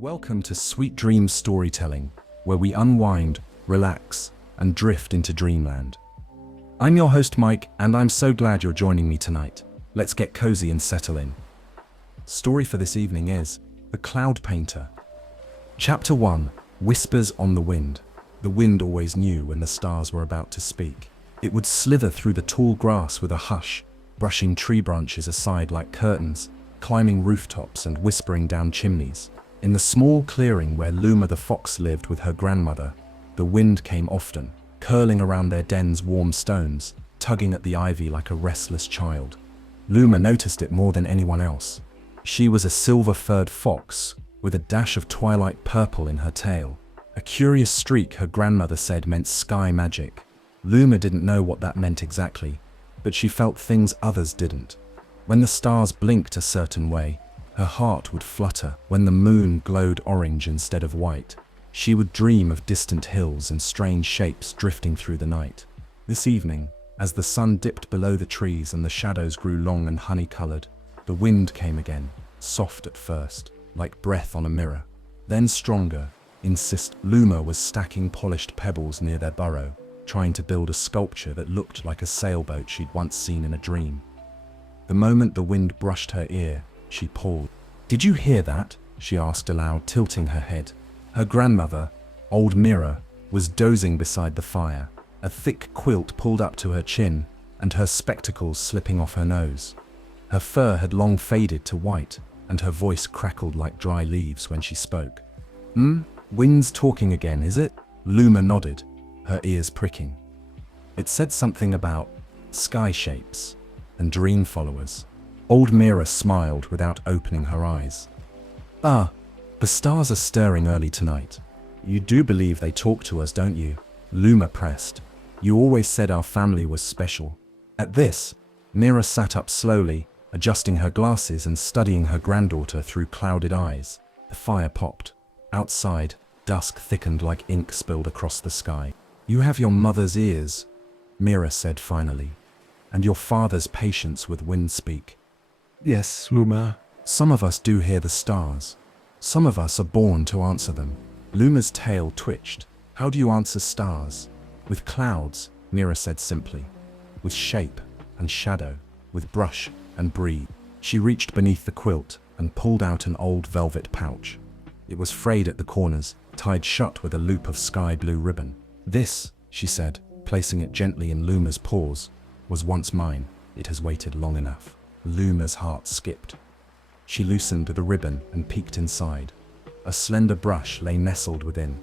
Welcome to Sweet Dreams Storytelling, where we unwind, relax, and drift into dreamland. I'm your host Mike, and I'm so glad you're joining me tonight. Let's get cozy and settle in. Story for this evening is The Cloud Painter. Chapter 1, Whispers on the Wind. The wind always knew when the stars were about to speak. It would slither through the tall grass with a hush, brushing tree branches aside like curtains, climbing rooftops and whispering down chimneys. In the small clearing where Luma the fox lived with her grandmother, the wind came often, curling around their den's warm stones, tugging at the ivy like a restless child. Luma noticed it more than anyone else. She was a silver-furred fox, with a dash of twilight purple in her tail. A curious streak her grandmother said meant sky magic. Luma didn't know what that meant exactly, but she felt things others didn't. When the stars blinked a certain way, her heart would flutter. When the moon glowed orange instead of white, she would dream of distant hills and strange shapes drifting through the night. This evening, as the sun dipped below the trees and the shadows grew long and honey-colored, the wind came again, soft at first, like breath on a mirror, then stronger, Luma was stacking polished pebbles near their burrow, trying to build a sculpture that looked like a sailboat she'd once seen in a dream. The moment the wind brushed her ear, she paused. "Did you hear that?" she asked aloud, tilting her head. Her grandmother, old Mira, was dozing beside the fire, a thick quilt pulled up to her chin and her spectacles slipping off her nose. Her fur had long faded to white, and her voice crackled like dry leaves when she spoke. Wind's talking again, is it?" Luma nodded, her ears pricking. It said something about sky shapes and dream followers. Old Mira smiled without opening her eyes. "Ah, the stars are stirring early tonight. You do believe they talk to us, don't you?" Luma pressed. "You always said our family was special." At this, Mira sat up slowly, adjusting her glasses and studying her granddaughter through clouded eyes. The fire popped. Outside, dusk thickened like ink spilled across the sky. "You have your mother's ears," Mira said finally, "and your father's patience with wind speak." "Yes, Luma." "Some of us do hear the stars. Some of us are born to answer them." Luma's tail twitched. "How do you answer stars?" "With clouds," Mira said simply. "With shape and shadow, with brush and breathe." She reached beneath the quilt and pulled out an old velvet pouch. It was frayed at the corners, tied shut with a loop of sky blue ribbon. "This," she said, placing it gently in Luma's paws, "was once mine. It has waited long enough." Luma's heart skipped. She loosened the ribbon and peeked inside. A slender brush lay nestled within,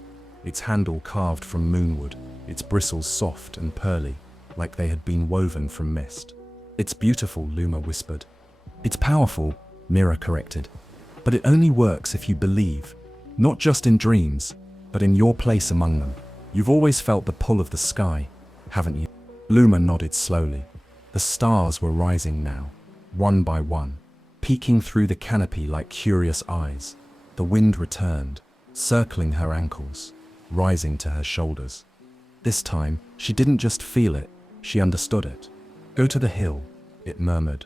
its handle carved from moonwood, its bristles soft and pearly, like they had been woven from mist. "It's beautiful," Luma whispered. "It's powerful," Mira corrected. "But it only works if you believe, not just in dreams, but in your place among them. You've always felt the pull of the sky, haven't you?" Luma nodded slowly. The stars were rising now, one by one, peeking through the canopy like curious eyes. The wind returned, circling her ankles, rising to her shoulders. This time, she didn't just feel it, she understood it. "Go to the hill," it murmured.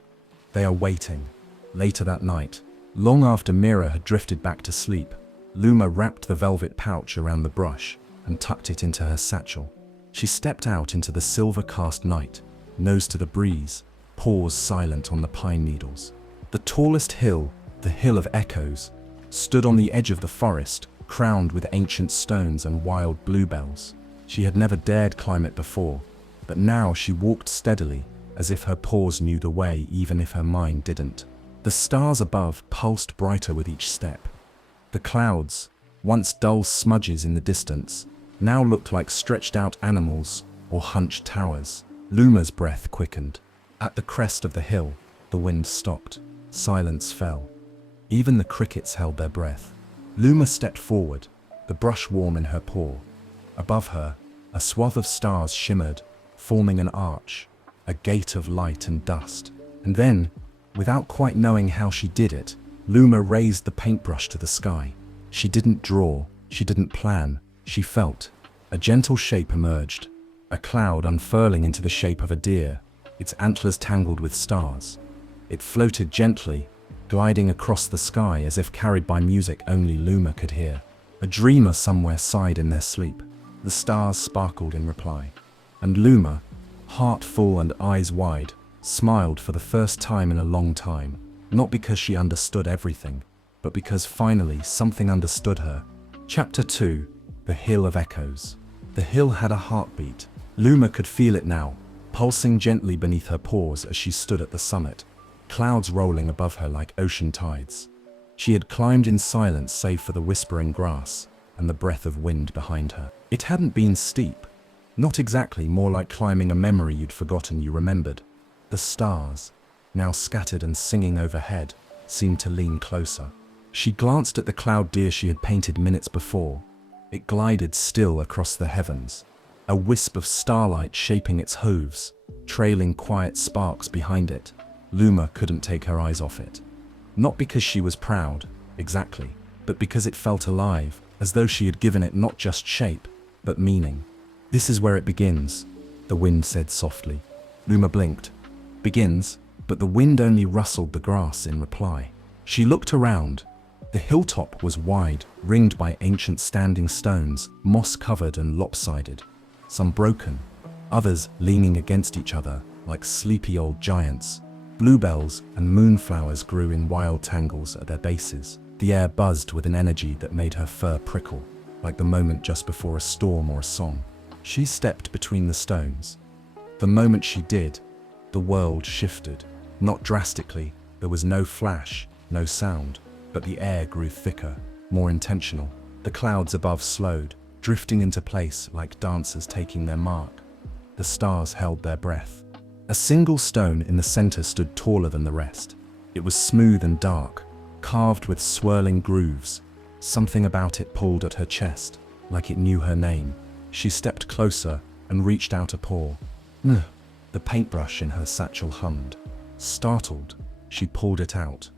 "They are waiting." Later that night, long after Mira had drifted back to sleep, Luma wrapped the velvet pouch around the brush and tucked it into her satchel. She stepped out into the silver-cast night, nose to the breeze, paws silent on the pine needles. The tallest hill, the Hill of Echoes, stood on the edge of the forest, crowned with ancient stones and wild bluebells. She had never dared climb it before, but now she walked steadily, as if her paws knew the way even if her mind didn't. The stars above pulsed brighter with each step. The clouds, once dull smudges in the distance, now looked like stretched-out animals or hunched towers. Luma's breath quickened. At the crest of the hill, the wind stopped. Silence fell. Even the crickets held their breath. Luma stepped forward, the brush warm in her paw. Above her, a swath of stars shimmered, forming an arch, a gate of light and dust. And then, without quite knowing how she did it, Luma raised the paintbrush to the sky. She didn't draw, she didn't plan, she felt. A gentle shape emerged, a cloud unfurling into the shape of a deer, its antlers tangled with stars. It floated gently, gliding across the sky as if carried by music only Luma could hear. A dreamer somewhere sighed in their sleep. The stars sparkled in reply. And Luma, heart full and eyes wide, smiled for the first time in a long time, not because she understood everything, but because finally something understood her. Chapter 2. The Hill of Echoes. The hill had a heartbeat. Luma could feel it now, pulsing gently beneath her paws as she stood at the summit, clouds rolling above her like ocean tides. She had climbed in silence save for the whispering grass and the breath of wind behind her. It hadn't been steep. Not exactly, more like climbing a memory you'd forgotten you remembered. The stars, now scattered and singing overhead, seemed to lean closer. She glanced at the cloud deer she had painted minutes before. It glided still across the heavens, a wisp of starlight shaping its hooves, trailing quiet sparks behind it. Luma couldn't take her eyes off it. Not because she was proud, exactly, but because it felt alive, as though she had given it not just shape, but meaning. "This is where it begins," the wind said softly. Luma blinked. "Begins?" But the wind only rustled the grass in reply. She looked around. The hilltop was wide, ringed by ancient standing stones, moss-covered and lopsided. Some broken, others leaning against each other like sleepy old giants. Bluebells and moonflowers grew in wild tangles at their bases. The air buzzed with an energy that made her fur prickle, like the moment just before a storm or a song. She stepped between the stones. The moment she did, the world shifted. Not drastically, there was no flash, no sound, but the air grew thicker, more intentional. The clouds above slowed, drifting into place like dancers taking their mark. The stars held their breath. A single stone in the center stood taller than the rest. It was smooth and dark, carved with swirling grooves. Something about it pulled at her chest, like it knew her name. She stepped closer and reached out a paw. "Ugh." The paintbrush in her satchel hummed. Startled, she pulled it out.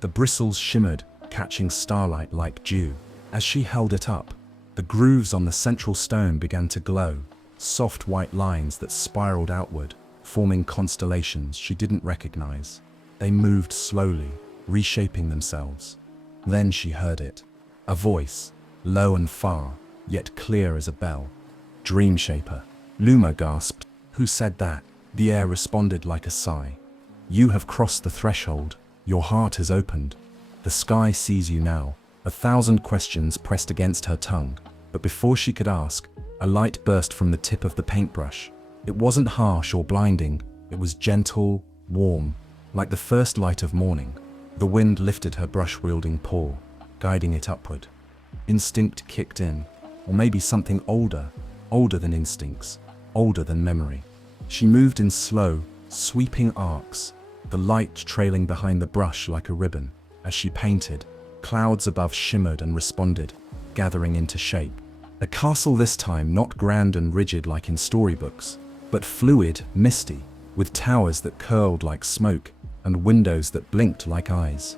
The bristles shimmered, catching starlight like dew. As she held it up, the grooves on the central stone began to glow, soft white lines that spiraled outward, forming constellations she didn't recognize. They moved slowly, reshaping themselves. Then she heard it. A voice, low and far, yet clear as a bell. "Dream Shaper." Luma gasped. "Who said that?" The air responded like a sigh. "You have crossed the threshold. Your heart has opened. The sky sees you now." 1,000 questions pressed against her tongue, but before she could ask, a light burst from the tip of the paintbrush. It wasn't harsh or blinding, it was gentle, warm, like the first light of morning. The wind lifted her brush-wielding paw, guiding it upward. Instinct kicked in, or maybe something older than instincts, older than memory. She moved in slow, sweeping arcs, the light trailing behind the brush like a ribbon. As she painted, clouds above shimmered and responded, gathering into shape. A castle this time not grand and rigid like in storybooks, but fluid, misty, with towers that curled like smoke and windows that blinked like eyes.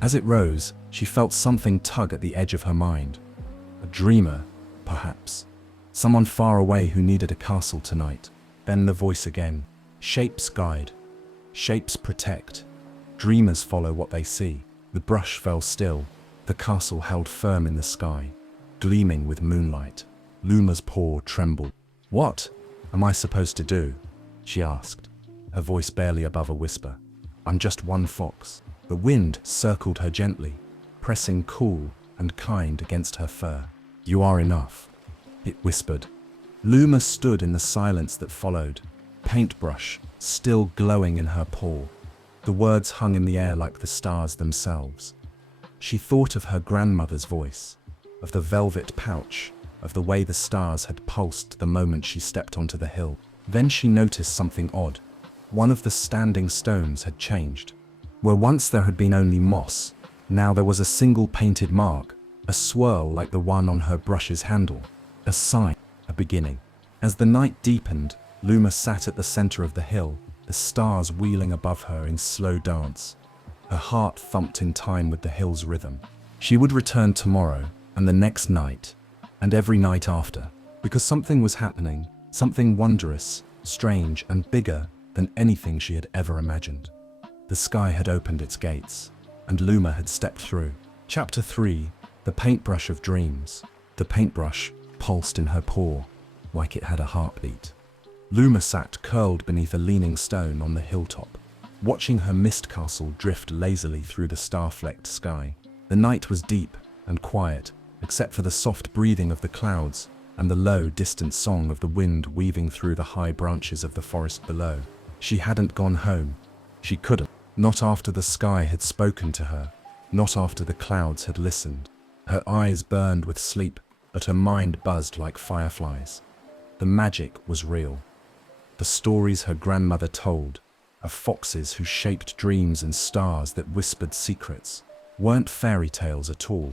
As it rose, she felt something tug at the edge of her mind. A dreamer, perhaps. Someone far away who needed a castle tonight. Then the voice again. "Shapes guide. Shapes protect. Dreamers follow what they see." The brush fell still. The castle held firm in the sky, gleaming with moonlight. Luma's paw trembled. "What am I supposed to do?" she asked, her voice barely above a whisper. "I'm just one fox." The wind circled her gently, pressing cool and kind against her fur. "You are enough," it whispered. Luma stood in the silence that followed, paintbrush still glowing in her paw. The words hung in the air like the stars themselves. She thought of her grandmother's voice, of the velvet pouch, of the way the stars had pulsed the moment she stepped onto the hill. Then she noticed something odd. One of the standing stones had changed. Where once there had been only moss, now there was a single painted mark, a swirl like the one on her brush's handle. A sign, a beginning. As the night deepened, Luma sat at the center of the hill, the stars wheeling above her in slow dance. Her heart thumped in time with the hill's rhythm. She would return tomorrow, and the next night, and every night after, because something was happening, something wondrous, strange, and bigger than anything she had ever imagined. The sky had opened its gates. and Luma had stepped through. Chapter 3. The Paintbrush of Dreams. The paintbrush pulsed in her paw, like it had a heartbeat. Luma sat curled beneath a leaning stone on the hilltop, watching her mist castle drift lazily through the star-flecked sky. The night was deep and quiet, except for the soft breathing of the clouds and the low, distant song of the wind weaving through the high branches of the forest below. She hadn't gone home. She couldn't. Not after the sky had spoken to her. Not after the clouds had listened. Her eyes burned with sleep, but her mind buzzed like fireflies. The magic was real. The stories her grandmother told, of foxes who shaped dreams and stars that whispered secrets, weren't fairy tales at all.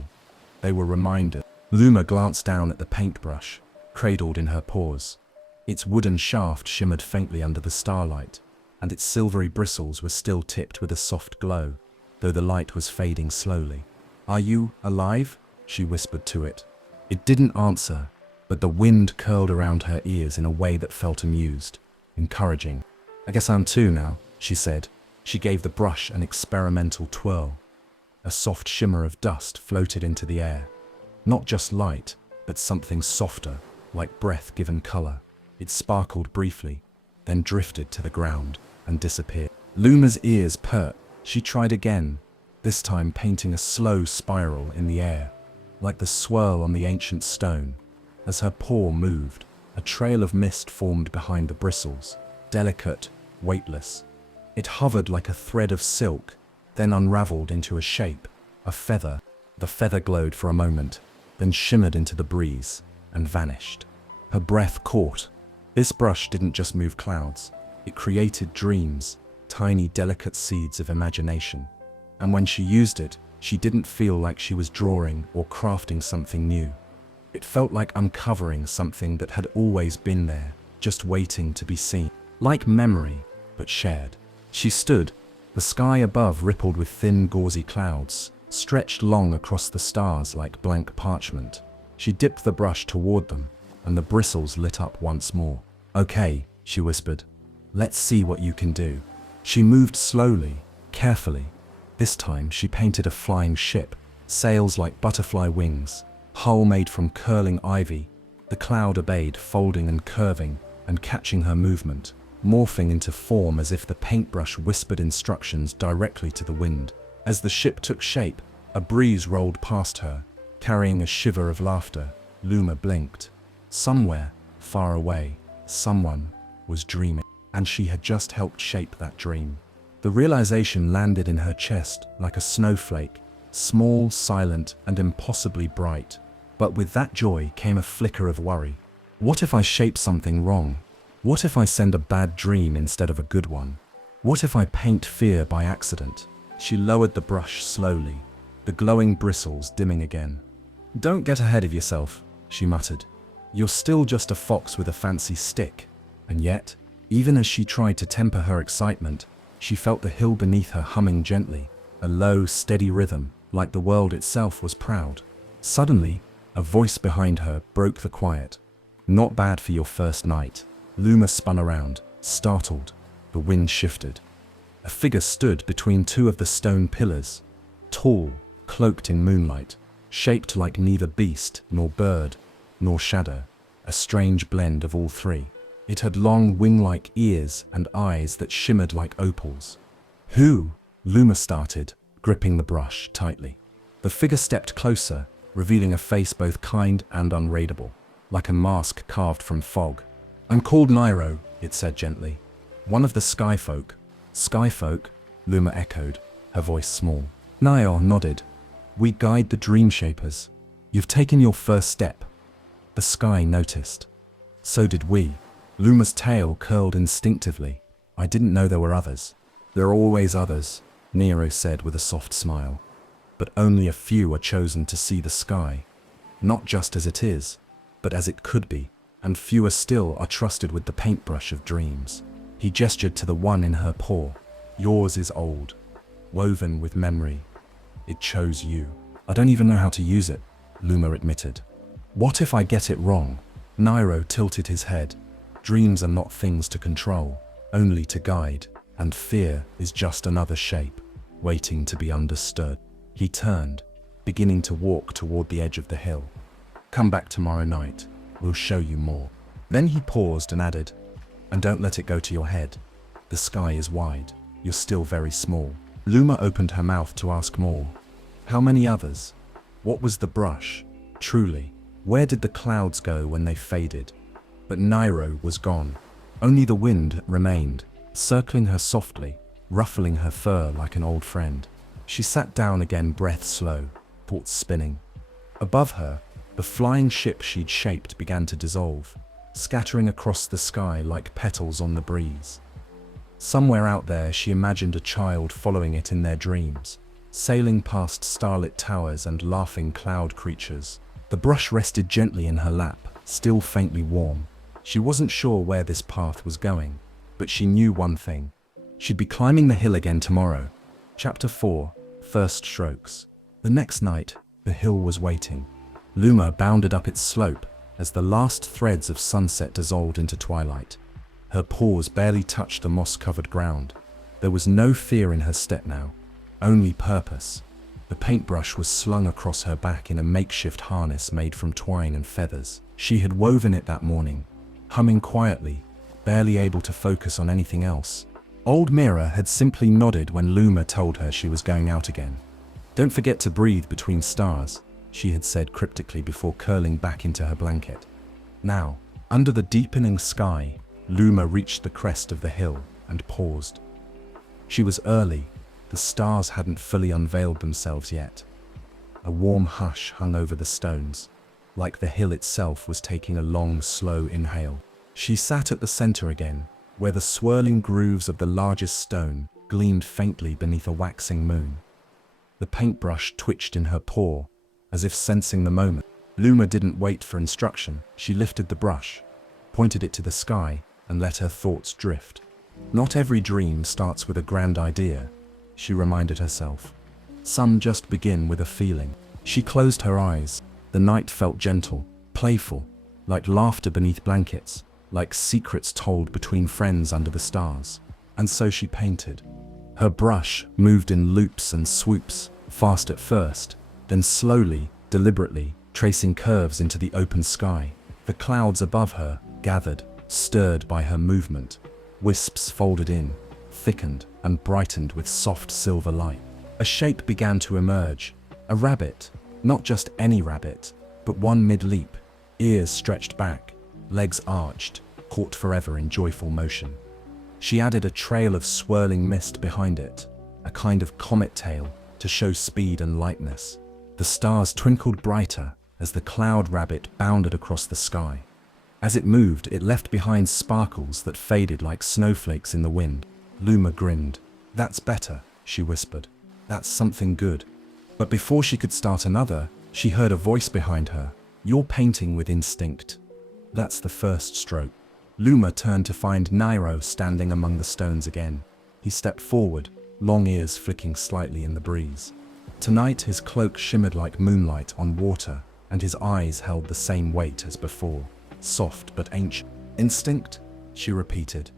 They were reminders. Luma glanced down at the paintbrush, cradled in her paws. Its wooden shaft shimmered faintly under the starlight, and its silvery bristles were still tipped with a soft glow, though the light was fading slowly. "Are you alive?" she whispered to it. It didn't answer, but the wind curled around her ears in a way that felt amused, encouraging. "I guess I'm too now," she said. She gave the brush an experimental twirl. A soft shimmer of dust floated into the air. Not just light, but something softer, like breath-given color. It sparkled briefly, then drifted to the ground and disappeared. Luma's ears perked. She tried again, this time painting a slow spiral in the air, like the swirl on the ancient stone. As her paw moved, a trail of mist formed behind the bristles, delicate, weightless. It hovered like a thread of silk, then unraveled into a shape, a feather. The feather glowed for a moment, then shimmered into the breeze and vanished. Her breath caught. This brush didn't just move clouds. It created dreams, tiny, delicate seeds of imagination. And when she used it, she didn't feel like she was drawing or crafting something new. It felt like uncovering something that had always been there, just waiting to be seen. Like memory, but shared. She stood. The sky above rippled with thin, gauzy clouds, stretched long across the stars like blank parchment. She dipped the brush toward them, and the bristles lit up once more. "Okay," she whispered. "Let's see what you can do." She moved slowly, carefully. This time she painted a flying ship, sails like butterfly wings, hull made from curling ivy. The cloud obeyed, folding and curving, and catching her movement, morphing into form as if the paintbrush whispered instructions directly to the wind. As the ship took shape, a breeze rolled past her, carrying a shiver of laughter. Luma blinked. Somewhere, far away, someone was dreaming, and she had just helped shape that dream. The realization landed in her chest like a snowflake, small, silent, and impossibly bright. But with that joy came a flicker of worry. What if I shape something wrong? What if I send a bad dream instead of a good one? What if I paint fear by accident? She lowered the brush slowly, the glowing bristles dimming again. "Don't get ahead of yourself," she muttered. "You're still just a fox with a fancy stick." And yet, even as she tried to temper her excitement, she felt the hill beneath her humming gently, a low, steady rhythm, like the world itself was proud. Suddenly, a voice behind her broke the quiet. "Not bad for your first night." Luma spun around, startled. The wind shifted. A figure stood between two of the stone pillars, tall, cloaked in moonlight, shaped like neither beast nor bird nor shadow, a strange blend of all three. It had long wing-like ears and eyes that shimmered like opals. "Who?" Luma started, gripping the brush tightly. The figure stepped closer, revealing a face both kind and unreadable, like a mask carved from fog. "I'm called Nairo," it said gently. "One of the Sky Folk." "Sky Folk?" Luma echoed, her voice small. Nairo nodded. "We guide the Dream Shapers. You've taken your first step." The sky noticed. So did we. Luma's tail curled instinctively. "I didn't know there were others." "There are always others," Nero said with a soft smile. "But only a few are chosen to see the sky. Not just as it is, but as it could be. And fewer still are trusted with the paintbrush of dreams." He gestured to the one in her paw. "Yours is old, woven with memory. It chose you." "I don't even know how to use it," Luma admitted. "What if I get it wrong?" Nairo tilted his head. "Dreams are not things to control, only to guide, and fear is just another shape." waiting to be understood. He turned, beginning to walk toward the edge of the hill. "Come back tomorrow night. We'll show you more." Then he paused and added, "And don't let it go to your head. The sky is wide. You're still very small." Luma opened her mouth to ask more. How many others? What was the brush? Truly, where did the clouds go when they faded? But Nairo was gone. Only the wind remained, circling her softly, ruffling her fur like an old friend. She sat down again, breath slow, thoughts spinning. Above her, the flying ship she'd shaped began to dissolve, scattering across the sky like petals on the breeze. Somewhere out there, she imagined a child following it in their dreams, sailing past starlit towers and laughing cloud creatures. The brush rested gently in her lap, still faintly warm. She wasn't sure where this path was going, but she knew one thing. She'd be climbing the hill again tomorrow. Chapter 4, First Strokes. The next night, the hill was waiting. Luma bounded up its slope as the last threads of sunset dissolved into twilight. Her paws barely touched the moss-covered ground. There was no fear in her step now, only purpose. The paintbrush was slung across her back in a makeshift harness made from twine and feathers. She had woven it that morning, humming quietly, barely able to focus on anything else. Old Mira had simply nodded when Luma told her she was going out again. "Don't forget to breathe between stars," she had said cryptically before curling back into her blanket. Now, under the deepening sky, Luma reached the crest of the hill and paused. She was early. The stars hadn't fully unveiled themselves yet. A warm hush hung over the stones, like the hill itself was taking a long, slow inhale. She sat at the center again, where the swirling grooves of the largest stone gleamed faintly beneath a waxing moon. The paintbrush twitched in her paw, as if sensing the moment. Luma didn't wait for instruction. She lifted the brush, pointed it to the sky, and let her thoughts drift. Not every dream starts with a grand idea, she reminded herself. Some just begin with a feeling. She closed her eyes. The night felt gentle, playful, like laughter beneath blankets, like secrets told between friends under the stars. And so she painted. Her brush moved in loops and swoops, fast at first, then slowly, deliberately, tracing curves into the open sky. The clouds above her gathered, stirred by her movement. Wisps folded in, thickened, and brightened with soft silver light. A shape began to emerge. A rabbit, not just any rabbit, but one mid-leap, ears stretched back, legs arched, caught forever in joyful motion. She added a trail of swirling mist behind it, a kind of comet tail to show speed and lightness. The stars twinkled brighter as the cloud rabbit bounded across the sky. As it moved, it left behind sparkles that faded like snowflakes in the wind. Luma grinned. "That's better," she whispered. "That's something good." But before she could start another, she heard a voice behind her. "You're painting with instinct. That's the first stroke." Luma turned to find Nairo standing among the stones again. He stepped forward, long ears flicking slightly in the breeze. Tonight his cloak shimmered like moonlight on water, and his eyes held the same weight as before. Soft but ancient. "Instinct?" she repeated.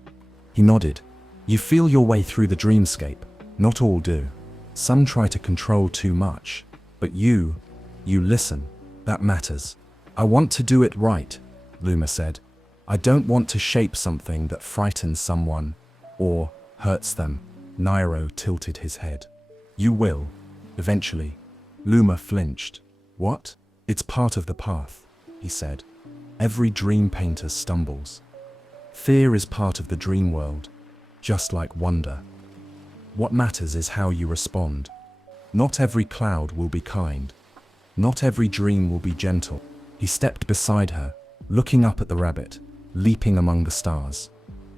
He nodded. "You feel your way through the dreamscape. Not all do. Some try to control too much. But you listen. That matters." "I want to do it right," Luma said. "I don't want to shape something that frightens someone or hurts them." Nairo tilted his head. "You will, eventually." Luma flinched. "What?" "It's part of the path," he said. "Every dream painter stumbles. Fear is part of the dream world, just like wonder. What matters is how you respond. Not every cloud will be kind. Not every dream will be gentle." He stepped beside her, looking up at the rabbit, leaping among the stars.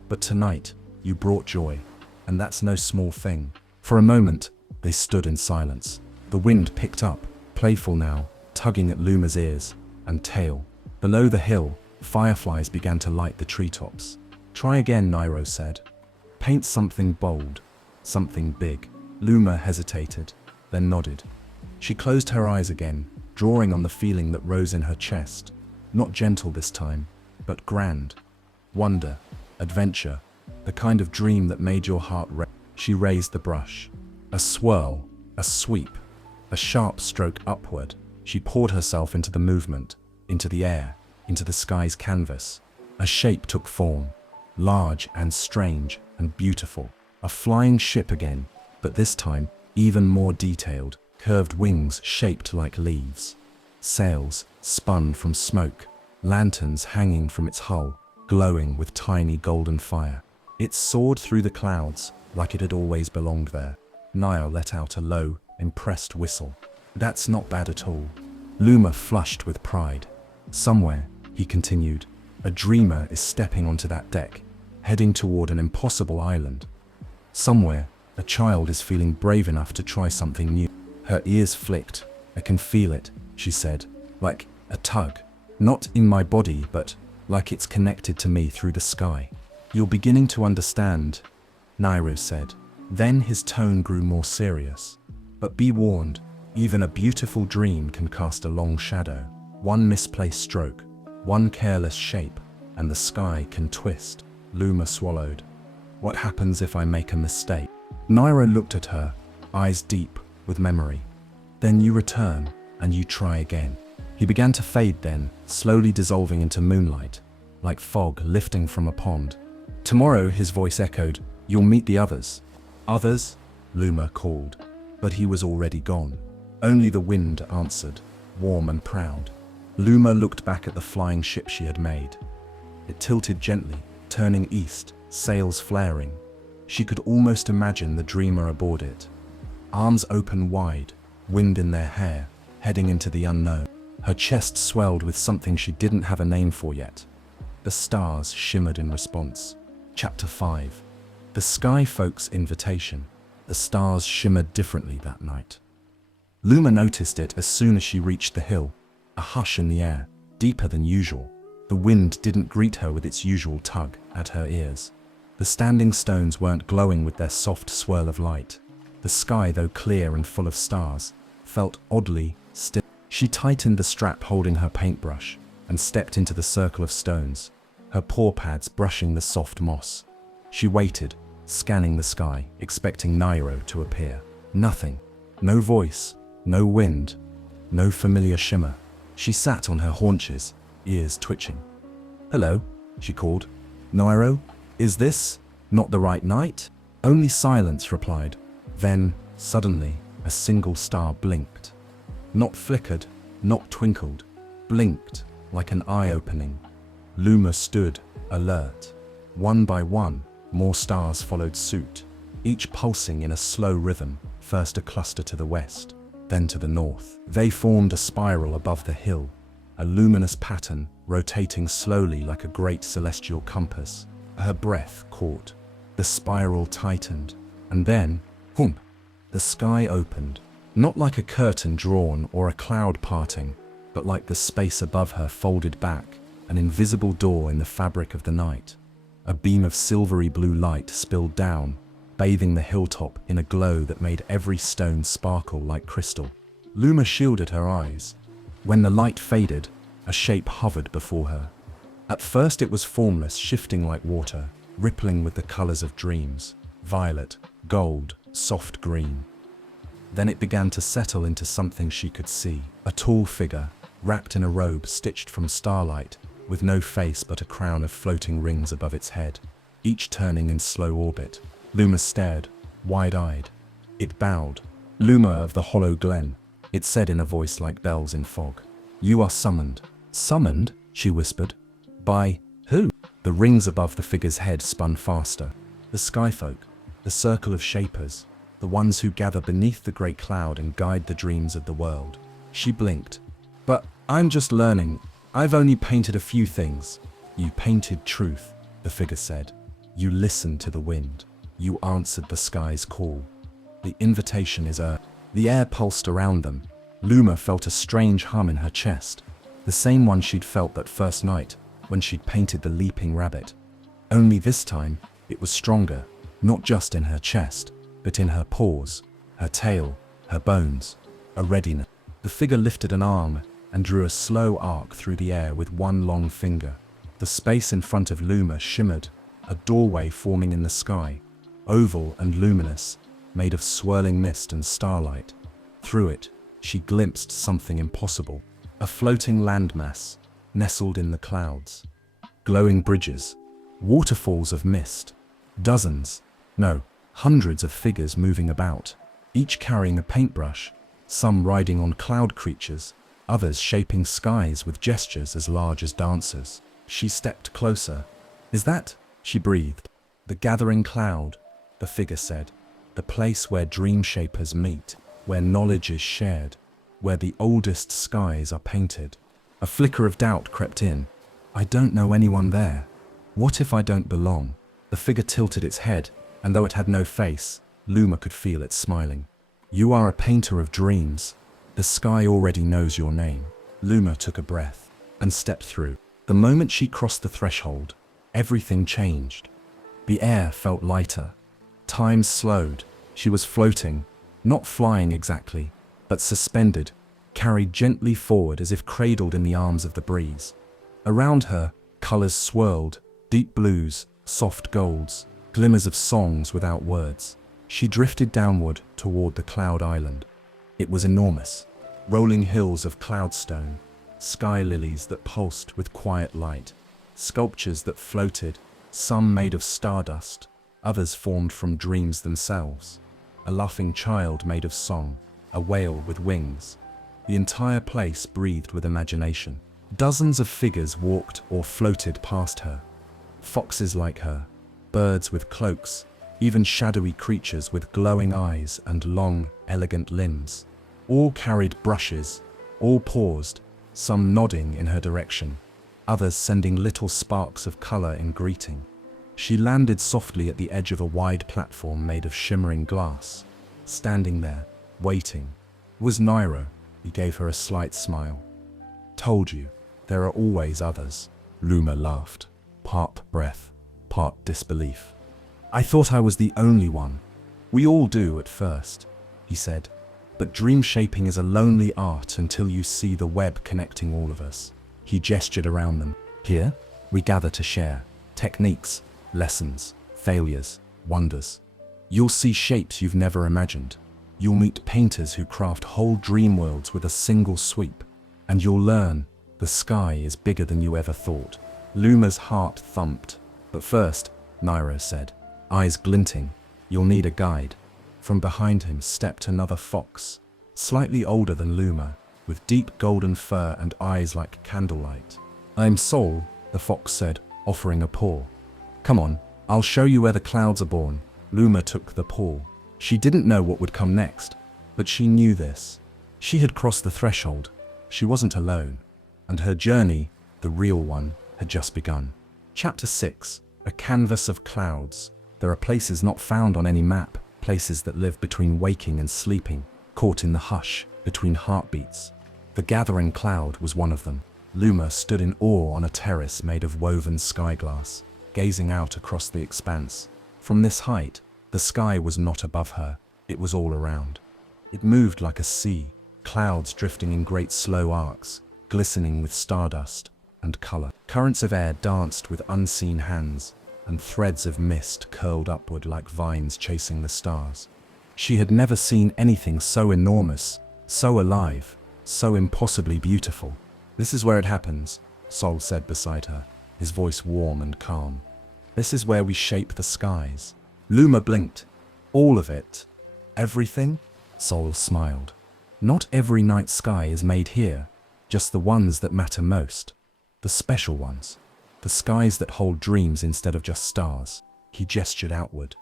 "But tonight, you brought joy, and that's no small thing." For a moment, they stood in silence. The wind picked up, playful now, tugging at Luma's ears and tail. Below the hill, fireflies began to light the treetops. "Try again," Nairo said. "Paint something bold, something big." Luma hesitated, then nodded. She closed her eyes again, drawing on the feeling that rose in her chest. Not gentle this time, but grand. Wonder, adventure, the kind of dream that made your heart race. She raised the brush. A swirl, a sweep, a sharp stroke upward. She poured herself into the movement, into the air, into the sky's canvas. A shape took form, large and strange and beautiful. A flying ship again, but this time even more detailed, curved wings shaped like leaves. Sails spun from smoke, lanterns hanging from its hull, glowing with tiny golden fire. It soared through the clouds like it had always belonged there. Niall let out a low, impressed whistle. That's not bad at all. Luma flushed with pride. Somewhere, he continued, a dreamer is stepping onto that deck, heading toward an impossible island. Somewhere, a child is feeling brave enough to try something new. Her ears flicked. I can feel it, she said, like a tug. Not in my body, but like it's connected to me through the sky. You're beginning to understand, Nairo said. Then his tone grew more serious. But be warned, even a beautiful dream can cast a long shadow. One misplaced stroke, one careless shape, and the sky can twist. Luma swallowed. What happens if I make a mistake? Nairo looked at her, eyes deep with memory. Then you return, and you try again. He began to fade then, slowly dissolving into moonlight, like fog lifting from a pond. Tomorrow, his voice echoed, you'll meet the others. Others? Luma called, but he was already gone. Only the wind answered, warm and proud. Luma looked back at the flying ship she had made. It tilted gently, turning east, sails flaring. She could almost imagine the dreamer aboard it. Arms open wide, wind in their hair, heading into the unknown. Her chest swelled with something she didn't have a name for yet. The stars shimmered in response. Chapter 5. The Sky Folk's Invitation. The stars shimmered differently that night. Luma noticed it as soon as she reached the hill. A hush in the air, deeper than usual. The wind didn't greet her with its usual tug at her ears. The standing stones weren't glowing with their soft swirl of light. The sky, though clear and full of stars, felt oddly still. She tightened the strap holding her paintbrush and stepped into the circle of stones, her paw pads brushing the soft moss. She waited, scanning the sky, expecting Nairo to appear. Nothing. No voice, no wind, no familiar shimmer. She sat on her haunches, ears twitching. Hello, she called. Nairo, is this not the right night? Only silence replied. Then, suddenly, a single star blinked. Not flickered, not twinkled, blinked like an eye opening. Luma stood, alert. One by one, more stars followed suit, each pulsing in a slow rhythm, first a cluster to the west, then to the north. They formed a spiral above the hill, a luminous pattern rotating slowly like a great celestial compass. Her breath caught. The spiral tightened, and then, whoomp, the sky opened. Not like a curtain drawn or a cloud parting, but like the space above her folded back, an invisible door in the fabric of the night. A beam of silvery blue light spilled down, bathing the hilltop in a glow that made every stone sparkle like crystal. Luma shielded her eyes. When the light faded, a shape hovered before her. At first it was formless, shifting like water, rippling with the colors of dreams, violet, gold, soft green. Then it began to settle into something she could see. A tall figure, wrapped in a robe stitched from starlight, with no face but a crown of floating rings above its head, each turning in slow orbit. Luma stared, wide-eyed. It bowed. Luma of the Hollow Glen, it said in a voice like bells in fog. You are summoned. Summoned? She whispered. By who? The rings above the figure's head spun faster. The Skyfolk, the circle of shapers, the ones who gather beneath the great cloud and guide the dreams of the world. She blinked. But I'm just learning. I've only painted a few things. You painted truth, the figure said. You listened to the wind. You answered the sky's call. The invitation is earned. The air pulsed around them. Luma felt a strange hum in her chest, the same one she'd felt that first night when she'd painted the leaping rabbit. Only this time, it was stronger, not just in her chest, but in her paws, her tail, her bones, a readiness. The figure lifted an arm and drew a slow arc through the air with one long finger. The space in front of Luma shimmered, a doorway forming in the sky, oval and luminous, made of swirling mist and starlight. Through it, she glimpsed something impossible, a floating landmass nestled in the clouds. Glowing bridges, waterfalls of mist, dozens, no, hundreds of figures moving about, each carrying a paintbrush, some riding on cloud creatures, others shaping skies with gestures as large as dancers. She stepped closer. "Is that?" she breathed. "The gathering cloud," the figure said. "The place where dream shapers meet, where knowledge is shared, where the oldest skies are painted." A flicker of doubt crept in. "I don't know anyone there. What if I don't belong?" The figure tilted its head, and though it had no face, Luma could feel it smiling. "You are a painter of dreams. The sky already knows your name." Luma took a breath and stepped through. The moment she crossed the threshold, everything changed. The air felt lighter. Time slowed. She was floating, not flying exactly, but suspended, carried gently forward as if cradled in the arms of the breeze. Around her, colors swirled, deep blues, soft golds, glimmers of songs without words. She drifted downward toward the cloud island. It was enormous. Rolling hills of cloudstone, sky lilies that pulsed with quiet light, sculptures that floated, some made of stardust, others formed from dreams themselves. A laughing child made of song, a whale with wings. The entire place breathed with imagination. Dozens of figures walked or floated past her. Foxes like her, birds with cloaks, even shadowy creatures with glowing eyes and long, elegant limbs. All carried brushes, all paused, some nodding in her direction, others sending little sparks of color in greeting. She landed softly at the edge of a wide platform made of shimmering glass. Standing there, waiting, was Nairo. He gave her a slight smile. "Told you, there are always others." Luma laughed, part breath, part disbelief. "I thought I was the only one." "We all do at first," he said. "But dream shaping is a lonely art until you see the web connecting all of us." He gestured around them. "Here, we gather to share techniques, lessons, failures, wonders. You'll see shapes you've never imagined. You'll meet painters who craft whole dream worlds with a single sweep. And you'll learn the sky is bigger than you ever thought." Luma's heart thumped. "But first," Nairo said, eyes glinting, "you'll need a guide." From behind him stepped another fox, slightly older than Luma, with deep golden fur and eyes like candlelight. "I'm Sol," the fox said, offering a paw. "Come on, I'll show you where the clouds are born." Luma took the paw. She didn't know what would come next, but she knew this. She had crossed the threshold. She wasn't alone, and her journey, the real one, had just begun. Chapter 6. A canvas of clouds. There are places not found on any map, places that live between waking and sleeping, caught in the hush, between heartbeats. The gathering cloud was one of them. Luma stood in awe on a terrace made of woven skyglass, gazing out across the expanse. From this height, the sky was not above her, it was all around. It moved like a sea, clouds drifting in great slow arcs, glistening with stardust and color. Currents of air danced with unseen hands, and threads of mist curled upward like vines chasing the stars. She had never seen anything so enormous, so alive, so impossibly beautiful. "This is where it happens," Sol said beside her, his voice warm and calm. "This is where we shape the skies." Luma blinked. "All of it? Everything?" Sol smiled. "Not every night sky is made here, just the ones that matter most. The special ones. The skies that hold dreams instead of just stars." He gestured outward.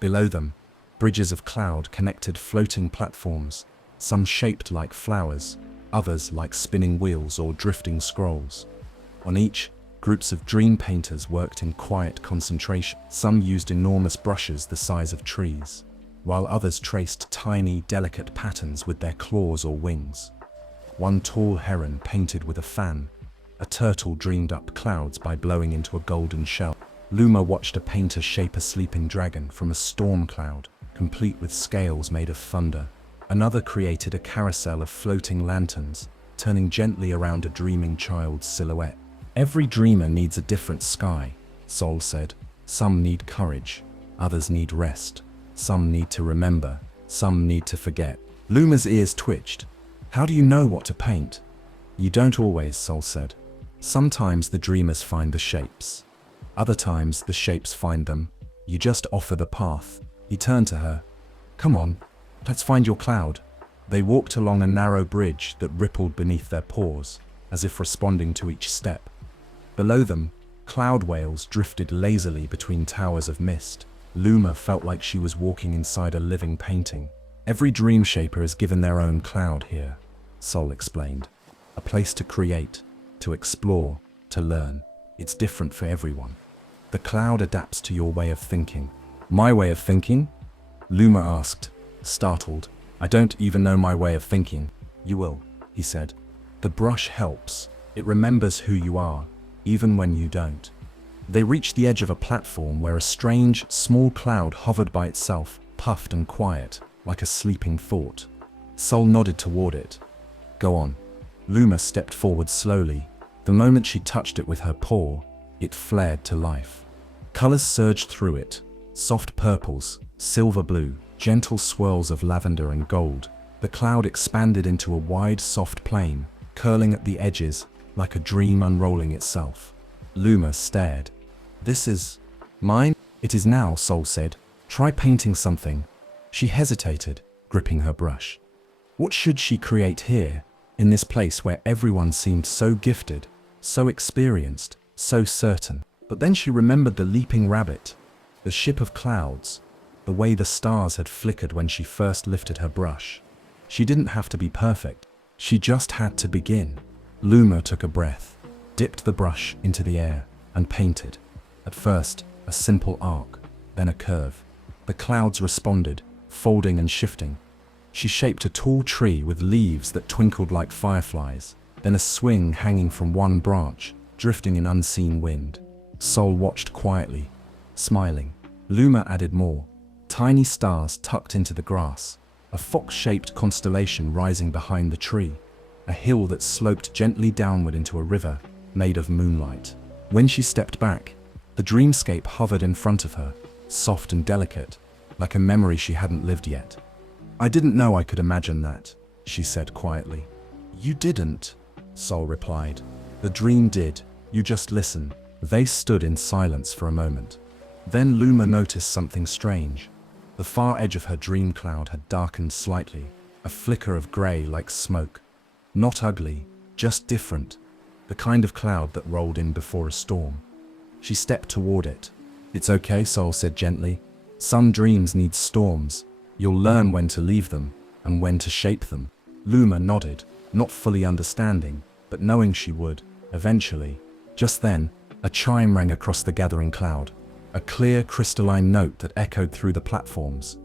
Below them, bridges of cloud connected floating platforms, some shaped like flowers, others like spinning wheels or drifting scrolls. On each, groups of dream painters worked in quiet concentration. Some used enormous brushes the size of trees, while others traced tiny, delicate patterns with their claws or wings. One tall heron painted with a fan. A turtle dreamed up clouds by blowing into a golden shell. Luma watched a painter shape a sleeping dragon from a storm cloud, complete with scales made of thunder. Another created a carousel of floating lanterns, turning gently around a dreaming child's silhouette. "Every dreamer needs a different sky," Sol said. "Some need courage, others need rest. Some need to remember, some need to forget. Luma's ears twitched. How do you know what to paint? You don't always, Sol said. Sometimes the dreamers find the shapes. Other times the shapes find them. You just offer the path. He turned to her. Come on, let's find your cloud. They walked along a narrow bridge that rippled beneath their paws, as if responding to each step. Below them, cloud whales drifted lazily between towers of mist. Luma felt like she was walking inside a living painting. Every dream shaper is given their own cloud here, Sol explained. A place to create, to explore, to learn. It's different for everyone. The cloud adapts to your way of thinking. My way of thinking? Luma asked, startled. I don't even know my way of thinking. You will, he said. The brush helps. It remembers who you are, even when you don't. They reached the edge of a platform where a strange, small cloud hovered by itself, puffed and quiet, like a sleeping thought. Sol nodded toward it. Go on. Luma stepped forward slowly. The moment she touched it with her paw, it flared to life. Colors surged through it. Soft purples, silver blue, gentle swirls of lavender and gold. The cloud expanded into a wide, soft plain, curling at the edges like a dream unrolling itself. Luma stared. This is mine? It is now, Sol said. Try painting something. She hesitated, gripping her brush. What should she create here, in this place where everyone seemed so gifted, so experienced, so certain? But then she remembered the leaping rabbit, the ship of clouds, the way the stars had flickered when she first lifted her brush. She didn't have to be perfect. She just had to begin. Luma took a breath, dipped the brush into the air, and painted. At first, a simple arc, then a curve. The clouds responded, folding and shifting. She shaped a tall tree with leaves that twinkled like fireflies, then a swing hanging from one branch, drifting in unseen wind. Sol watched quietly, smiling. Luma added more. Tiny stars tucked into the grass, a fox-shaped constellation rising behind the tree, a hill that sloped gently downward into a river made of moonlight. When she stepped back, the dreamscape hovered in front of her, soft and delicate, like a memory she hadn't lived yet. I didn't know I could imagine that, she said quietly. You didn't, Sol replied. The dream did, you just listen. They stood in silence for a moment. Then Luma noticed something strange. The far edge of her dream cloud had darkened slightly, a flicker of grey like smoke. Not ugly, just different, the kind of cloud that rolled in before a storm. She stepped toward it. It's okay, Sol said gently. Some dreams need storms. You'll learn when to leave them, and when to shape them. Luma nodded, not fully understanding, but knowing she would, eventually. Just then, a chime rang across the gathering cloud, a clear, crystalline note that echoed through the platforms.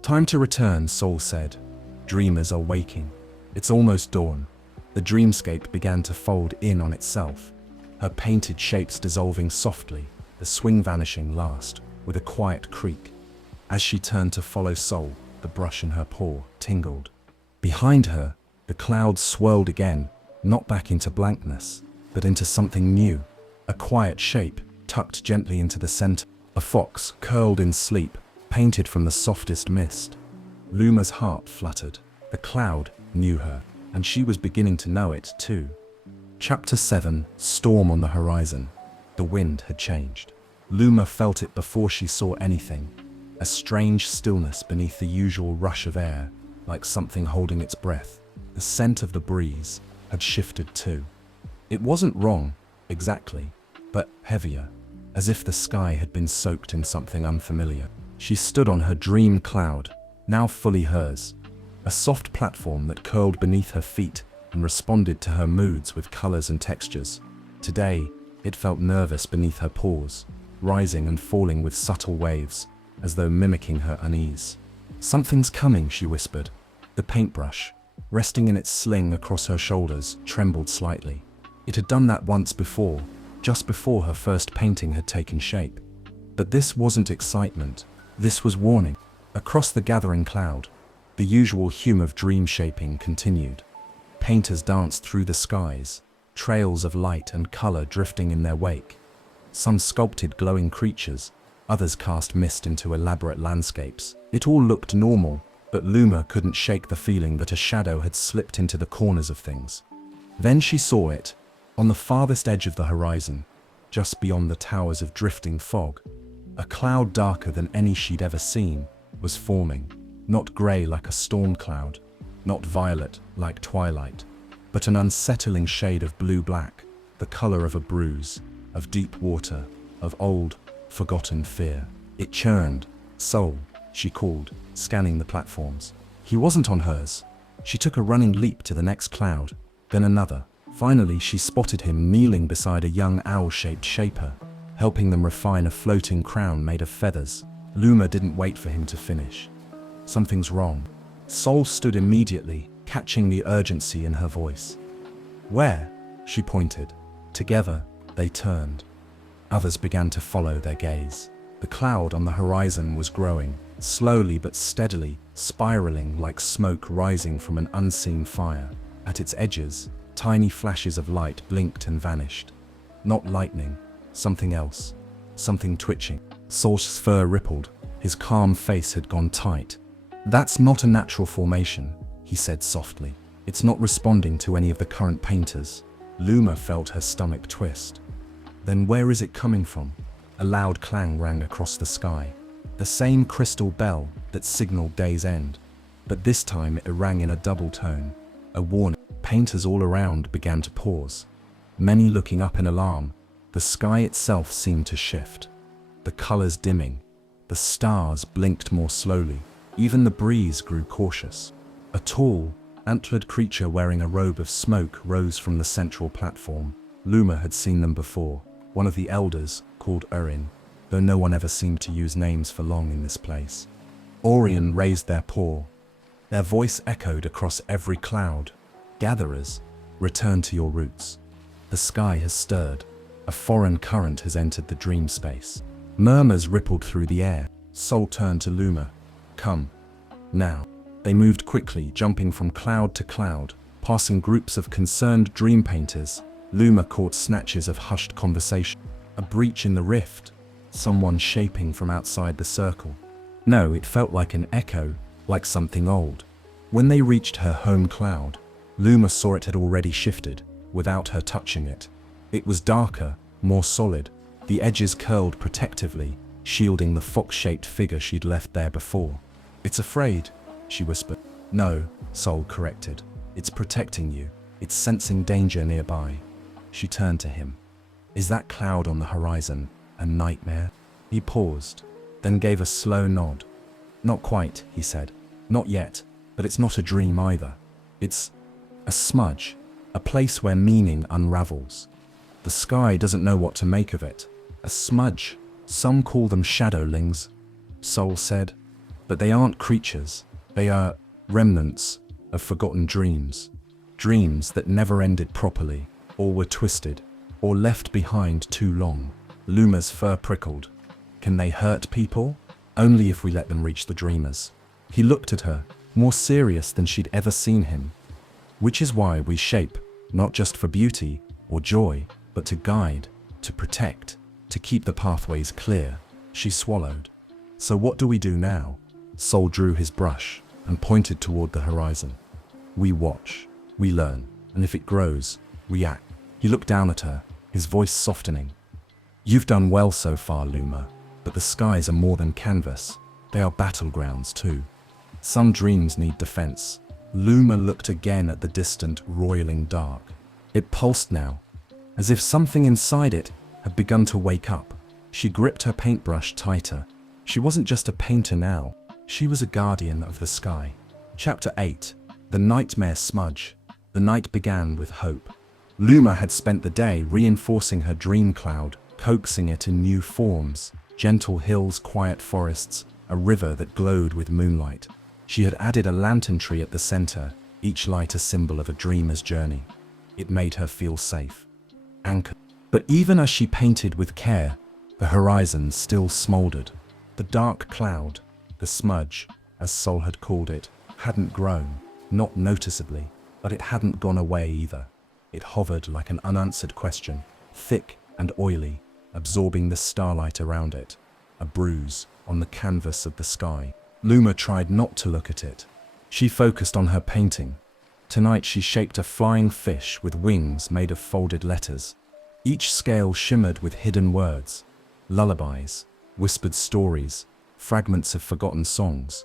Time to return, Sol said. Dreamers are waking. It's almost dawn. The dreamscape began to fold in on itself, her painted shapes dissolving softly, the swing vanishing last, with a quiet creak. As she turned to follow Sol, the brush in her paw tingled. Behind her, the clouds swirled again, not back into blankness, but into something new. A quiet shape, tucked gently into the center. A fox, curled in sleep, painted from the softest mist. Luma's heart fluttered. The cloud knew her, and she was beginning to know it too. Chapter 7, Storm on the Horizon. The wind had changed. Luma felt it before she saw anything. A strange stillness beneath the usual rush of air, like something holding its breath. The scent of the breeze had shifted too. It wasn't wrong, exactly, but heavier, as if the sky had been soaked in something unfamiliar. She stood on her dream cloud, now fully hers, a soft platform that curled beneath her feet and responded to her moods with colors and textures. Today, it felt nervous beneath her paws, rising and falling with subtle waves, as though mimicking her unease. Something's coming, she whispered. The paintbrush, resting in its sling across her shoulders, trembled slightly. It had done that once before, just before her first painting had taken shape. But this wasn't excitement, this was warning. Across the gathering cloud, the usual hum of dream shaping continued. Painters danced through the skies, trails of light and color drifting in their wake. Some sculpted glowing creatures, Others cast mist into elaborate landscapes. It all looked normal, but Luma couldn't shake the feeling that a shadow had slipped into the corners of things. Then she saw it, on the farthest edge of the horizon, just beyond the towers of drifting fog. A cloud darker than any she'd ever seen was forming, not grey like a storm cloud, not violet like twilight, but an unsettling shade of blue-black, the color of a bruise, of deep water, of old, forgotten fear. It churned. "Soul," she called, scanning the platforms. He wasn't on hers. She took a running leap to the next cloud, then another. Finally, she spotted him kneeling beside a young owl-shaped shaper, helping them refine a floating crown made of feathers. Luma didn't wait for him to finish. "Something's wrong." Soul stood immediately, catching the urgency in her voice. "Where?" she pointed. Together, they turned. Others began to follow their gaze. The cloud on the horizon was growing, slowly but steadily, spiraling like smoke rising from an unseen fire. At its edges, tiny flashes of light blinked and vanished. Not lightning, something else, something twitching. Soul's fur rippled, his calm face had gone tight. "That's not a natural formation," he said softly. "It's not responding to any of the current painters." Luma felt her stomach twist. "Then where is it coming from?" A loud clang rang across the sky. The same crystal bell that signaled day's end. But this time it rang in a double tone, a warning. Painters all around began to pause, many looking up in alarm. The sky itself seemed to shift, the colors dimming. The stars blinked more slowly. Even the breeze grew cautious. A tall, antlered creature wearing a robe of smoke rose from the central platform. Luma had seen them before. One of the elders, called Serene, though no one ever seemed to use names for long in this place. Orion raised their paw. Their voice echoed across every cloud. "Gatherers, return to your roots. The sky has stirred. A foreign current has entered the dream space." Murmurs rippled through the air. Soul turned to Luma. "Come. Now." They moved quickly, jumping from cloud to cloud, passing groups of concerned dream painters. Luma caught snatches of hushed conversation. A breach in the rift. Someone shaping from outside the circle. No, it felt like an echo, like something old. When they reached her home cloud, Luma saw it had already shifted, without her touching it. It was darker, more solid. The edges curled protectively, shielding the fox-shaped figure she'd left there before. "It's afraid," she whispered. "No," Soul corrected. "It's protecting you. It's sensing danger nearby." She turned to him. "Is that cloud on the horizon a nightmare?" He paused, then gave a slow nod. "Not quite," he said. "Not yet, but it's not a dream either. It's a smudge, a place where meaning unravels. The sky doesn't know what to make of it. A smudge. Some call them shadowlings," Soul said. "But they aren't creatures. They are remnants of forgotten dreams. Dreams that never ended properly, or were twisted, or left behind too long." Luma's fur prickled. "Can they hurt people?" "Only if we let them reach the dreamers." He looked at her, more serious than she'd ever seen him. "Which is why we shape, not just for beauty or joy, but to guide, to protect, to keep the pathways clear." She swallowed. "So what do we do now?" Soul drew his brush and pointed toward the horizon. "We watch, we learn, and if it grows, we act." He looked down at her, his voice softening. "You've done well so far, Luma, but the skies are more than canvas. They are battlegrounds too. Some dreams need defense." Luma looked again at the distant, roiling dark. It pulsed now, as if something inside it had begun to wake up. She gripped her paintbrush tighter. She wasn't just a painter now, she was a guardian of the sky. Chapter 8. The Nightmare Smudge. The night began with hope. Luma had spent the day reinforcing her dream cloud, coaxing it in new forms. Gentle hills, quiet forests, a river that glowed with moonlight. She had added a lantern tree at the center, each light a symbol of a dreamer's journey. It made her feel safe, anchored. But even as she painted with care, the horizon still smoldered. The dark cloud, the smudge, as Soul had called it, hadn't grown, not noticeably, but it hadn't gone away either. It hovered like an unanswered question, thick and oily, absorbing the starlight around it. a bruise, on the canvas of the sky. Luma tried not to look at it. She focused on her painting. Tonight she shaped a flying fish with wings made of folded letters. Each scale shimmered with hidden words, lullabies, whispered stories, fragments of forgotten songs.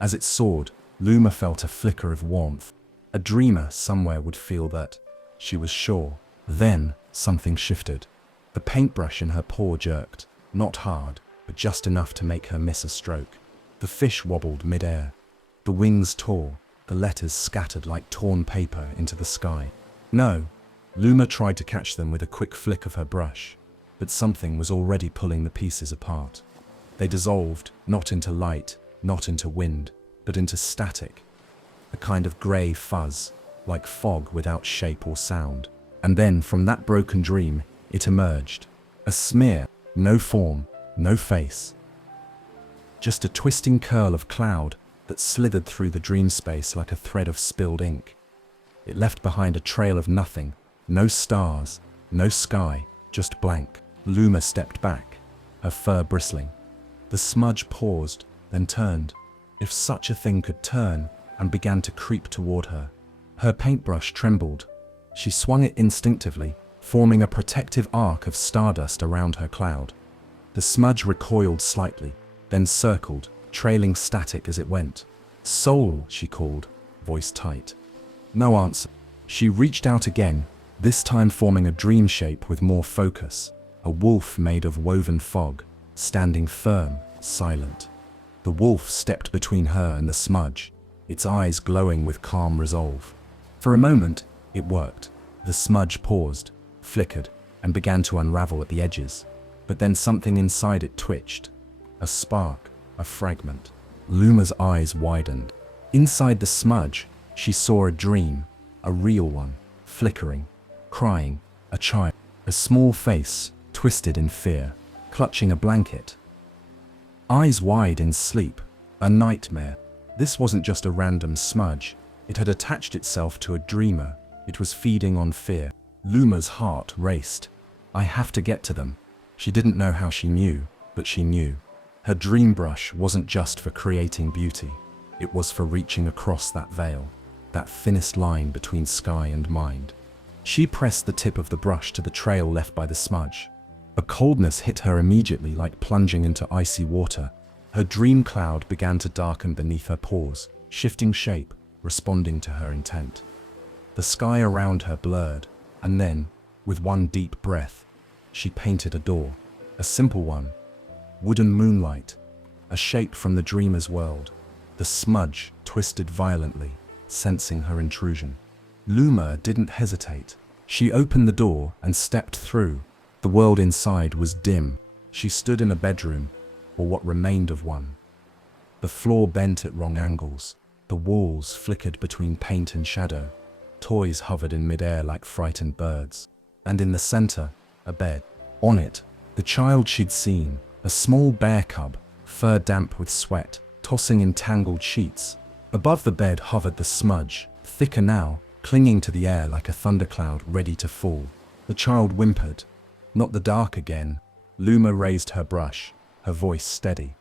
As it soared, Luma felt a flicker of warmth. A dreamer somewhere would feel that, she was sure. Then, something shifted. The paintbrush in her paw jerked, not hard, but just enough to make her miss a stroke. The fish wobbled mid-air. The wings tore, the letters scattered like torn paper into the sky. No, Luma tried to catch them with a quick flick of her brush, but something was already pulling the pieces apart. They dissolved, not into light, not into wind, but into static. A kind of grey fuzz, like fog without shape or sound. And then, from that broken dream, it emerged. A smear, no form, no face. Just a twisting curl of cloud that slithered through the dream space like a thread of spilled ink. It left behind a trail of nothing, no stars, no sky, just blank. Luma stepped back, her fur bristling. The smudge paused, then turned, if such a thing could turn, and began to creep toward her. Her paintbrush trembled. She swung it instinctively, forming a protective arc of stardust around her cloud. The smudge recoiled slightly, then circled, trailing static as it went. "Soul," she called, voice tight. No answer. She reached out again, this time forming a dream shape with more focus. A wolf made of woven fog, standing firm, silent. The wolf stepped between her and the smudge, its eyes glowing with calm resolve. For a moment, it worked. The smudge paused, flickered, and began to unravel at the edges. But then something inside it twitched. A spark, a fragment. Luma's eyes widened. Inside the smudge, she saw a dream, a real one, flickering, crying, a child. A small face, twisted in fear, clutching a blanket. Eyes wide in sleep, a nightmare. This wasn't just a random smudge. It had attached itself to a dreamer. It was feeding on fear. Luma's heart raced. I have to get to them. She didn't know how she knew, but she knew. Her dream brush wasn't just for creating beauty. It was for reaching across that veil, that thinnest line between sky and mind. She pressed the tip of the brush to the trail left by the smudge. A coldness hit her immediately, like plunging into icy water. Her dream cloud began to darken beneath her paws, shifting shape, responding to her intent. The sky around her blurred, and then, with one deep breath, she painted a door. A simple one. Wooden moonlight. A shape from the dreamer's world. The smudge twisted violently, sensing her intrusion. Luma didn't hesitate. She opened the door and stepped through. The world inside was dim. She stood in a bedroom, or what remained of one. The floor bent at wrong angles. The walls flickered between paint and shadow. Toys hovered in midair like frightened birds. And in the center, a bed. On it, the child she'd seen, a small bear cub, fur damp with sweat, tossing in tangled sheets. Above the bed hovered the smudge, thicker now, clinging to the air like a thundercloud ready to fall. The child whimpered. Not the dark again. Luma raised her brush, her voice steady.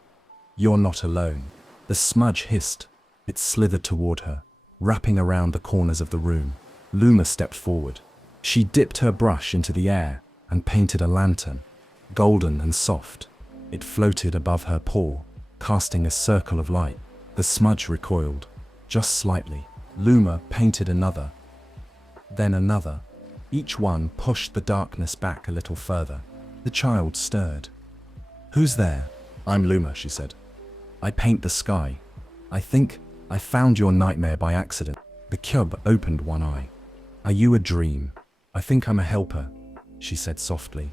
You're not alone. The smudge hissed. It slithered toward her, wrapping around the corners of the room. Luma stepped forward. She dipped her brush into the air and painted a lantern, golden and soft. It floated above her paw, casting a circle of light. The smudge recoiled, just slightly. Luma painted another, then another. Each one pushed the darkness back a little further. The child stirred. Who's there? I'm Luma, she said. I paint the sky. I think I found your nightmare by accident. The cub opened one eye. Are you a dream? I think I'm a helper, she said softly.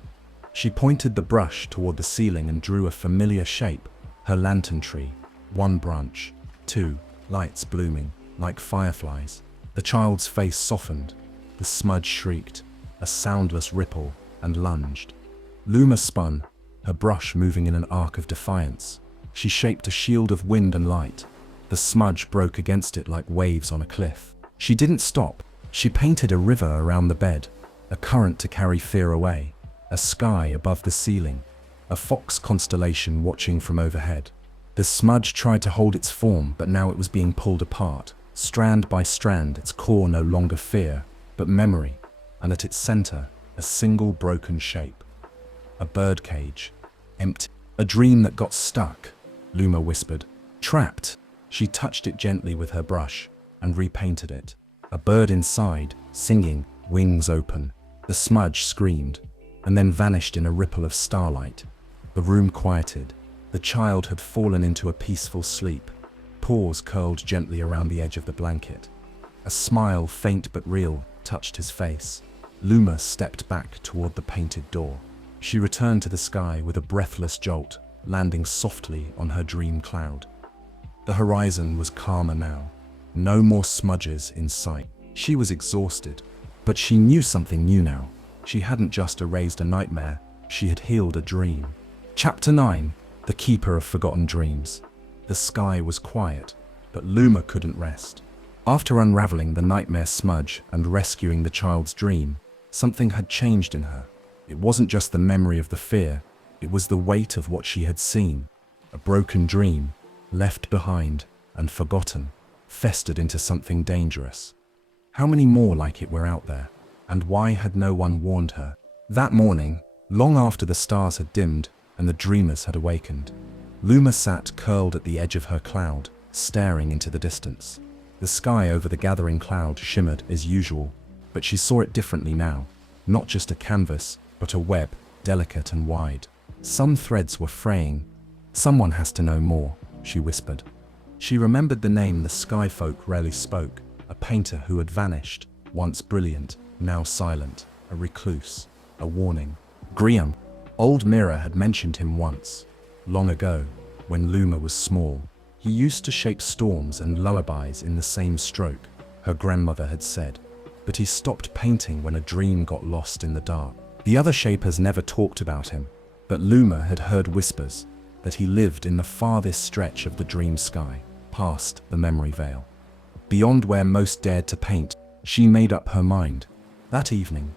She pointed the brush toward the ceiling and drew a familiar shape, her lantern tree. One branch, two, lights blooming, like fireflies. The child's face softened. The smudge shrieked, a soundless ripple, and lunged. Luma spun, her brush moving in an arc of defiance. She shaped a shield of wind and light. The smudge broke against it like waves on a cliff. She didn't stop. She painted a river around the bed, a current to carry fear away, a sky above the ceiling, a fox constellation watching from overhead. The smudge tried to hold its form, but now it was being pulled apart, strand by strand, its core no longer fear, but memory, and at its center, a single broken shape. A birdcage. Empty. A dream that got stuck, Luma whispered. Trapped. She touched it gently with her brush and repainted it. A bird inside, singing, wings open. The smudge screamed, and then vanished in a ripple of starlight. The room quieted. The child had fallen into a peaceful sleep, paws curled gently around the edge of the blanket. A smile, faint but real, touched his face. Luma stepped back toward the painted door. She returned to the sky with a breathless jolt, landing softly on her dream cloud. The horizon was calmer now. No more smudges in sight. She was exhausted, but she knew something new now. She hadn't just erased a nightmare, she had healed a dream. Chapter 9. The Keeper of Forgotten Dreams. The sky was quiet, but Luma couldn't rest. After unraveling the nightmare smudge and rescuing the child's dream, something had changed in her. It wasn't just the memory of the fear, it was the weight of what she had seen. A broken dream, left behind and forgotten, festered into something dangerous. How many more like it were out there? And why had no one warned her? That morning, long after the stars had dimmed and the dreamers had awakened, Luma sat curled at the edge of her cloud, staring into the distance. The sky over the gathering cloud shimmered as usual, but she saw it differently now. Not just a canvas, but a web, delicate and wide. Some threads were fraying. Someone has to know more, she whispered. She remembered the name the sky folk rarely spoke, a painter who had vanished, once brilliant, now silent, a recluse, a warning. Graham. Old Mirror had mentioned him once, long ago, when Luma was small. He used to shape storms and lullabies in the same stroke, her grandmother had said. But he stopped painting when a dream got lost in the dark. The other shapers never talked about him, but Luma had heard whispers that he lived in the farthest stretch of the dream sky, past the memory veil. Beyond where most dared to paint, she made up her mind. That evening,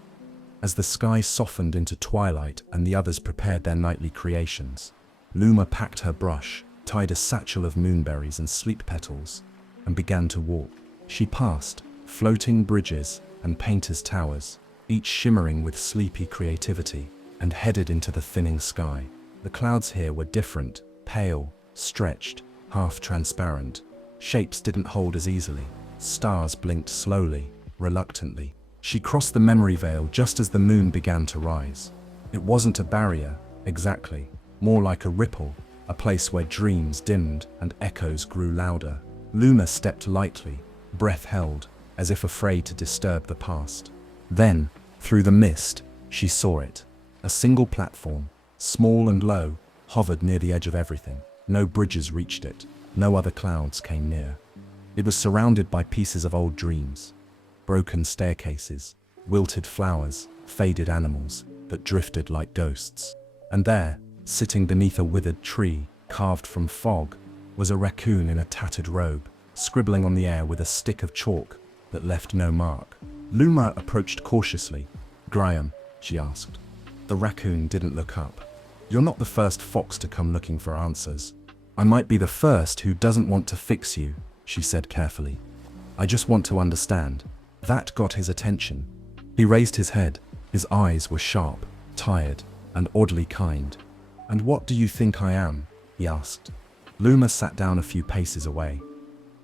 as the sky softened into twilight and the others prepared their nightly creations, Luma packed her brush, tied a satchel of moonberries and sleep petals, and began to walk. She passed floating bridges and painters' towers, each shimmering with sleepy creativity, and headed into the thinning sky. The clouds here were different, pale, stretched, half transparent. Shapes didn't hold as easily. Stars blinked slowly, reluctantly. She crossed the memory veil just as the moon began to rise. It wasn't a barrier, exactly, more like a ripple, a place where dreams dimmed and echoes grew louder. Luma stepped lightly, breath held, as if afraid to disturb the past. Then, through the mist, she saw it. A single platform, small and low, hovered near the edge of everything. No bridges reached it. No other clouds came near. It was surrounded by pieces of old dreams. Broken staircases, wilted flowers, faded animals that drifted like ghosts. And there, sitting beneath a withered tree, carved from fog, was a raccoon in a tattered robe, scribbling on the air with a stick of chalk that left no mark. Luma approached cautiously. Graham, she asked. The raccoon didn't look up. You're not the first fox to come looking for answers. I might be the first who doesn't want to fix you, she said carefully. I just want to understand. That got his attention. He raised his head. His eyes were sharp, tired, and oddly kind. And what do you think I am? He asked. Luma sat down a few paces away.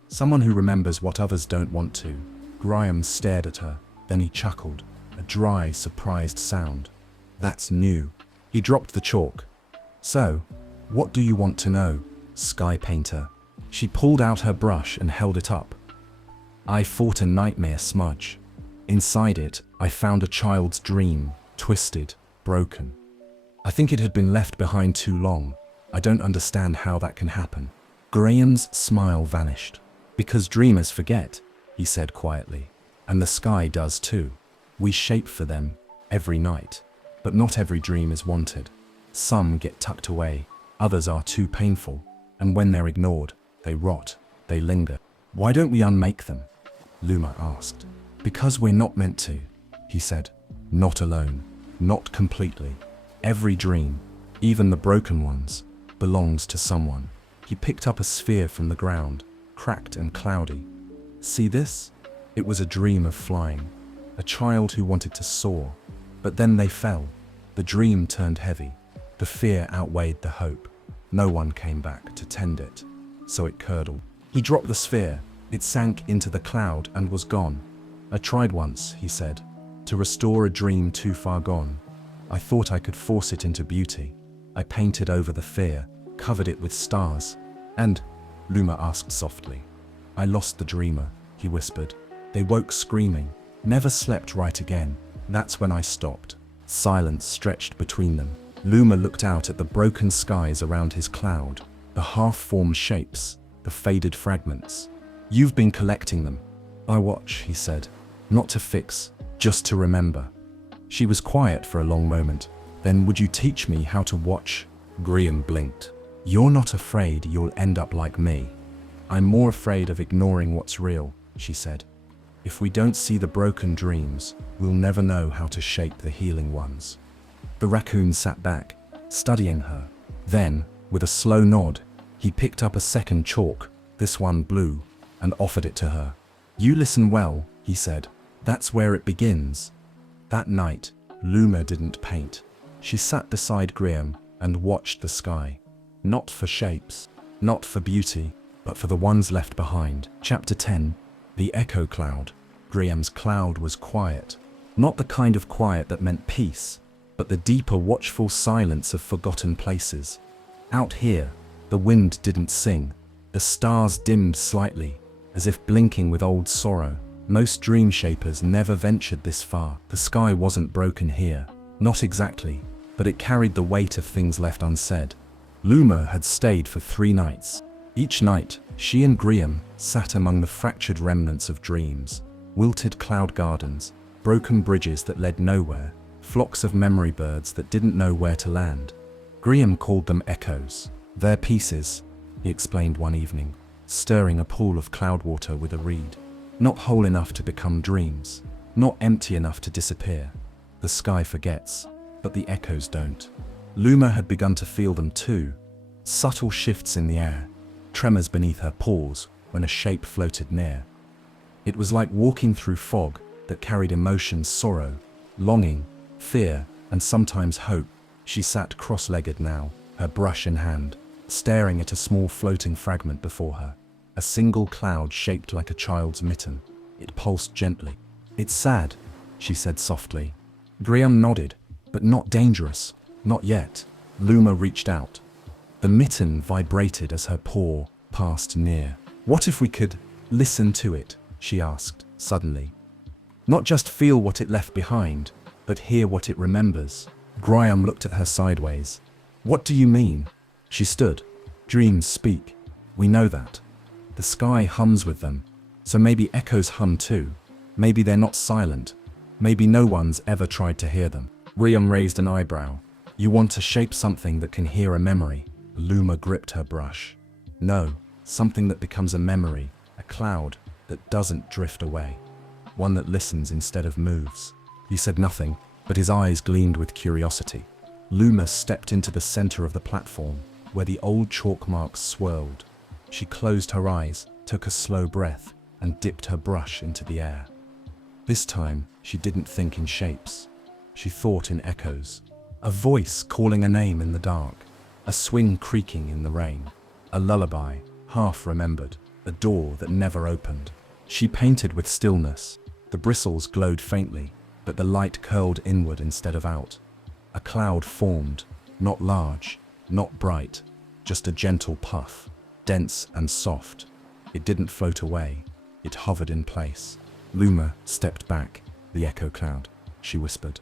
Someone who remembers what others don't want to. Graham stared at her, then he chuckled, a dry, surprised sound. That's new. He dropped the chalk. So, what do you want to know, Sky Painter? She pulled out her brush and held it up. I fought a nightmare smudge. Inside it, I found a child's dream, twisted, broken. I think it had been left behind too long. I don't understand how that can happen. Graham's smile vanished. Because dreamers forget, he said quietly. And the sky does too. We shape for them, every night. But not every dream is wanted. Some get tucked away, others are too painful, and when they're ignored, they rot, they linger. Why don't we unmake them? Luma asked. Because we're not meant to, he said. Not alone, not completely. Every dream, Even the broken ones belongs to someone. He picked up a sphere from the ground, cracked and cloudy. See this? It was a dream of flying, a child who wanted to soar. But then they fell. The dream turned heavy. The fear outweighed the hope. No one came back to tend it, so it curdled. He dropped the sphere. It sank into the cloud and was gone. I tried once, he said, to restore a dream too far gone. I thought I could force it into beauty. I painted over the fear, covered it with stars. And, Luma asked softly. I lost the dreamer, he whispered. They woke screaming, never slept right again. That's when I stopped. Silence stretched between them. Luma looked out at the broken skies around his cloud, the half-formed shapes, the faded fragments. You've been collecting them. I watch, he said. Not to fix, just to remember. She was quiet for a long moment. Then would you teach me how to watch? Graham blinked. You're not afraid you'll end up like me. I'm more afraid of ignoring what's real, she said. If we don't see the broken dreams, we'll never know how to shape the healing ones. The raccoon sat back, studying her. Then, with a slow nod, he picked up a second chalk, this one blue, and offered it to her. You listen well, he said. That's where it begins. That night, Luma didn't paint. She sat beside Graham and watched the sky. Not for shapes, not for beauty, but for the ones left behind. Chapter 10. The Echo Cloud. Graham's cloud was quiet. Not the kind of quiet that meant peace, but the deeper watchful silence of forgotten places. Out here, the wind didn't sing. The stars dimmed slightly, as if blinking with old sorrow. Most dream shapers never ventured this far. The sky wasn't broken here. Not exactly, but it carried the weight of things left unsaid. Luma had stayed for 3 nights. Each night, she and Graham sat among the fractured remnants of dreams. Wilted cloud gardens, broken bridges that led nowhere, flocks of memory birds that didn't know where to land. Graham called them echoes. They're pieces, he explained one evening, stirring a pool of cloud water with a reed. Not whole enough to become dreams, not empty enough to disappear. The sky forgets, but the echoes don't. Luma had begun to feel them too. Subtle shifts in the air, tremors beneath her paws when a shape floated near. It was like walking through fog that carried emotions, sorrow, longing, fear, and sometimes hope. She sat cross-legged now, her brush in hand, staring at a small floating fragment before her. A single cloud shaped like a child's mitten. It pulsed gently. It's sad, she said softly. Graham nodded, but not dangerous. Not yet. Luma reached out. The mitten vibrated as her paw passed near. What if we could listen to it? She asked, suddenly. Not just feel what it left behind, but hear what it remembers. Graham looked at her sideways. What do you mean? She stood. Dreams speak. We know that. The sky hums with them. So maybe echoes hum too. Maybe they're not silent. Maybe no one's ever tried to hear them. Graham raised an eyebrow. You want to shape something that can hear a memory? Luma gripped her brush. No, something that becomes a memory, a cloud that doesn't drift away. One that listens instead of moves. He said nothing, but his eyes gleamed with curiosity. Luma stepped into the center of the platform, where the old chalk marks swirled. She closed her eyes, took a slow breath, and dipped her brush into the air. This time, she didn't think in shapes. She thought in echoes. A voice calling a name in the dark. A swing creaking in the rain. A lullaby, half remembered. A door that never opened. She painted with stillness. The bristles glowed faintly, but the light curled inward instead of out. A cloud formed, not large, not bright, just a gentle puff, dense and soft. It didn't float away. It hovered in place. Luma stepped back. The echo cloud, she whispered.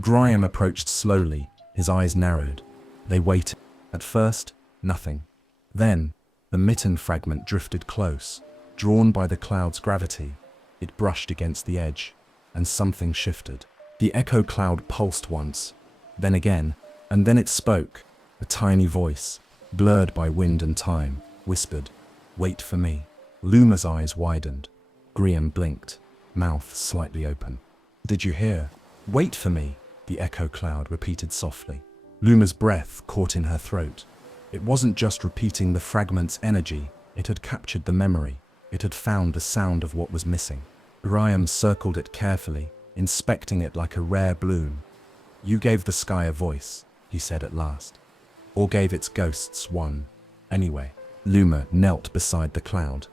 Graham approached slowly, his eyes narrowed. They waited. At first, nothing. Then, the mitten fragment drifted close, drawn by the cloud's gravity. It brushed against the edge, and something shifted. The echo cloud pulsed once, then again, and then it spoke. A tiny voice, blurred by wind and time, whispered, "Wait for me." Luma's eyes widened. Graham blinked, mouth slightly open. "Did you hear? Wait for me," the echo cloud repeated softly. Luma's breath caught in her throat. It wasn't just repeating the fragment's energy, it had captured the memory. It had found the sound of what was missing. Uriam circled it carefully, inspecting it like a rare bloom. You gave the sky a voice, he said at last. Or gave its ghosts one. Anyway, Luma knelt beside the cloud.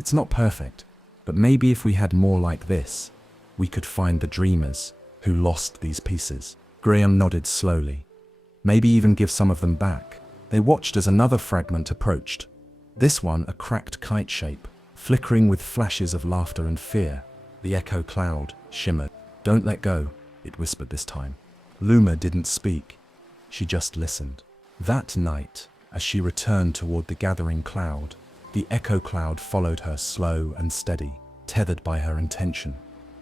It's not perfect, but maybe if we had more like this, we could find the dreamers who lost these pieces. Graham nodded slowly. Maybe even give some of them back. They watched as another fragment approached. This one a cracked kite shape, flickering with flashes of laughter and fear. The echo cloud shimmered. Don't let go, it whispered this time. Luma didn't speak. She just listened. That night, as she returned toward the gathering cloud, the echo cloud followed her slow and steady, tethered by her intention.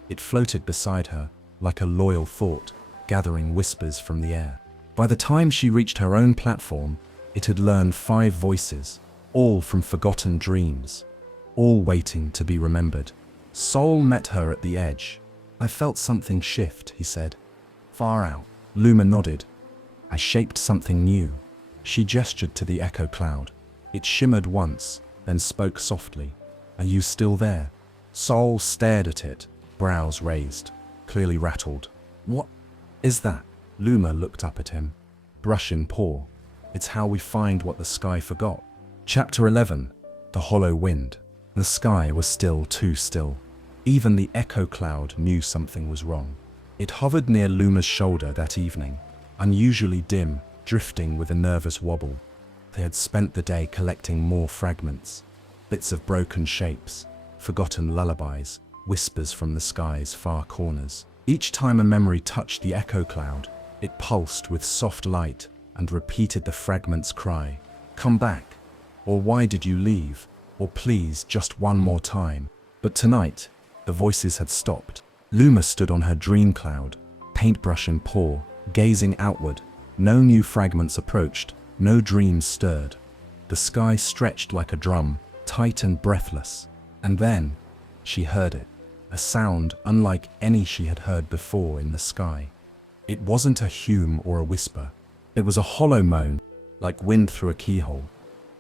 It floated beside her, like a loyal thought, gathering whispers from the air. By the time she reached her own platform, it had learned 5 voices, all from forgotten dreams, all waiting to be remembered. Sol met her at the edge. I felt something shift, he said. Far out. Luma nodded. I shaped something new. She gestured to the echo cloud. It shimmered once, then spoke softly. Are you still there? Sol stared at it, brows raised, clearly rattled. What is that? Luma looked up at him. Brush in paw. It's how we find what the sky forgot. Chapter 11. The Hollow Wind. The sky was still too still. Even the echo cloud knew something was wrong. It hovered near Luma's shoulder that evening, unusually dim, drifting with a nervous wobble. They had spent the day collecting more fragments, bits of broken shapes, forgotten lullabies, whispers from the sky's far corners. Each time a memory touched the echo cloud, it pulsed with soft light and repeated the fragment's cry. Come back, or why did you leave, or please just one more time. But tonight, the voices had stopped. Luma stood on her dream cloud, paintbrush in paw, gazing outward. No new fragments approached, no dreams stirred. The sky stretched like a drum, tight and breathless. And then, she heard it, a sound unlike any she had heard before in the sky. It wasn't a hum or a whisper. It was a hollow moan, like wind through a keyhole,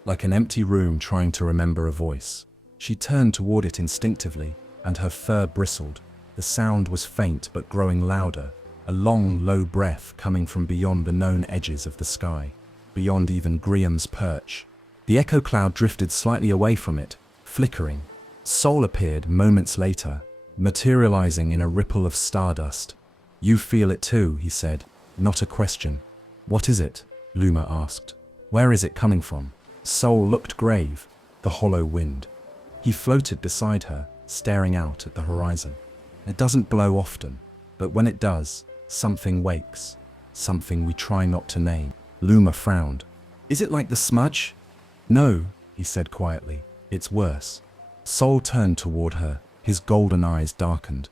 like an empty room trying to remember a voice. She turned toward it instinctively, and her fur bristled. The sound was faint but growing louder, a long, low breath coming from beyond the known edges of the sky, beyond even Graham's perch. The echo cloud drifted slightly away from it, flickering. Sol appeared moments later, materializing in a ripple of stardust. You feel it too, he said, not a question. What is it? Luma asked. Where is it coming from? Sol looked grave. The hollow wind. He floated beside her, staring out at the horizon. It doesn't blow often, but when it does, something wakes, something we try not to name. Luma frowned. Is it like the smudge? No, he said quietly. It's worse. Sol turned toward her, his golden eyes darkened.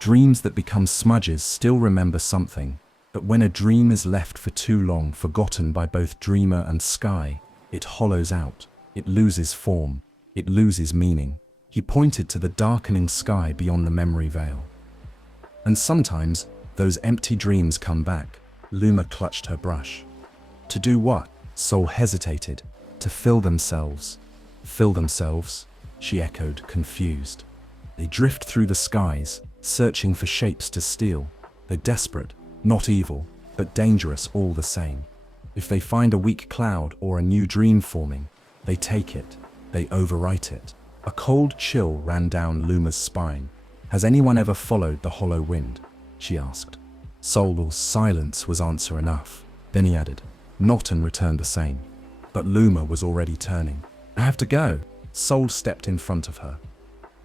Dreams that become smudges still remember something, but when a dream is left for too long forgotten by both dreamer and sky, it hollows out, it loses form, it loses meaning. He pointed to the darkening sky beyond the memory veil. And sometimes, those empty dreams come back. Luma clutched her brush. To do what? Sol hesitated. To fill themselves. Fill themselves? She echoed, confused. They drift through the skies, searching for shapes to steal. They're desperate, not evil, but dangerous all the same. If they find a weak cloud or a new dream forming, they take it, they overwrite it. A cold chill ran down Luma's spine. Has anyone ever followed the hollow wind? She asked. Sol's silence was answer enough. Then he added, not, and returned the same. But Luma was already turning. I have to go. Sol stepped in front of her.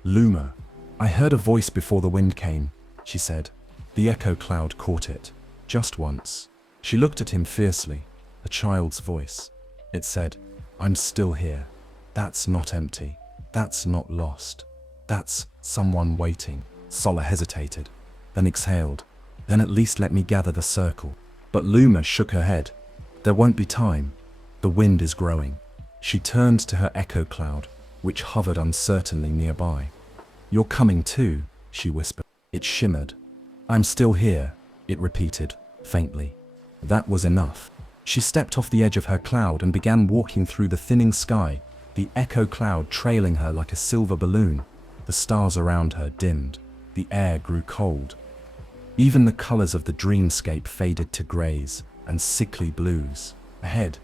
Luma, I heard a voice before the wind came, she said. The echo cloud caught it. Just once. She looked at him fiercely. A child's voice. It said, I'm still here. That's not empty. That's not lost. That's someone waiting. Sola hesitated, then exhaled. Then at least let me gather the circle. But Luma shook her head. There won't be time. The wind is growing. She turned to her echo cloud, which hovered uncertainly nearby. You're coming too, she whispered. It shimmered. I'm still here, it repeated, faintly. That was enough. She stepped off the edge of her cloud and began walking through the thinning sky, the echo cloud trailing her like a silver balloon. The stars around her dimmed. The air grew cold. Even the colors of the dreamscape faded to grays and sickly blues. Ahead,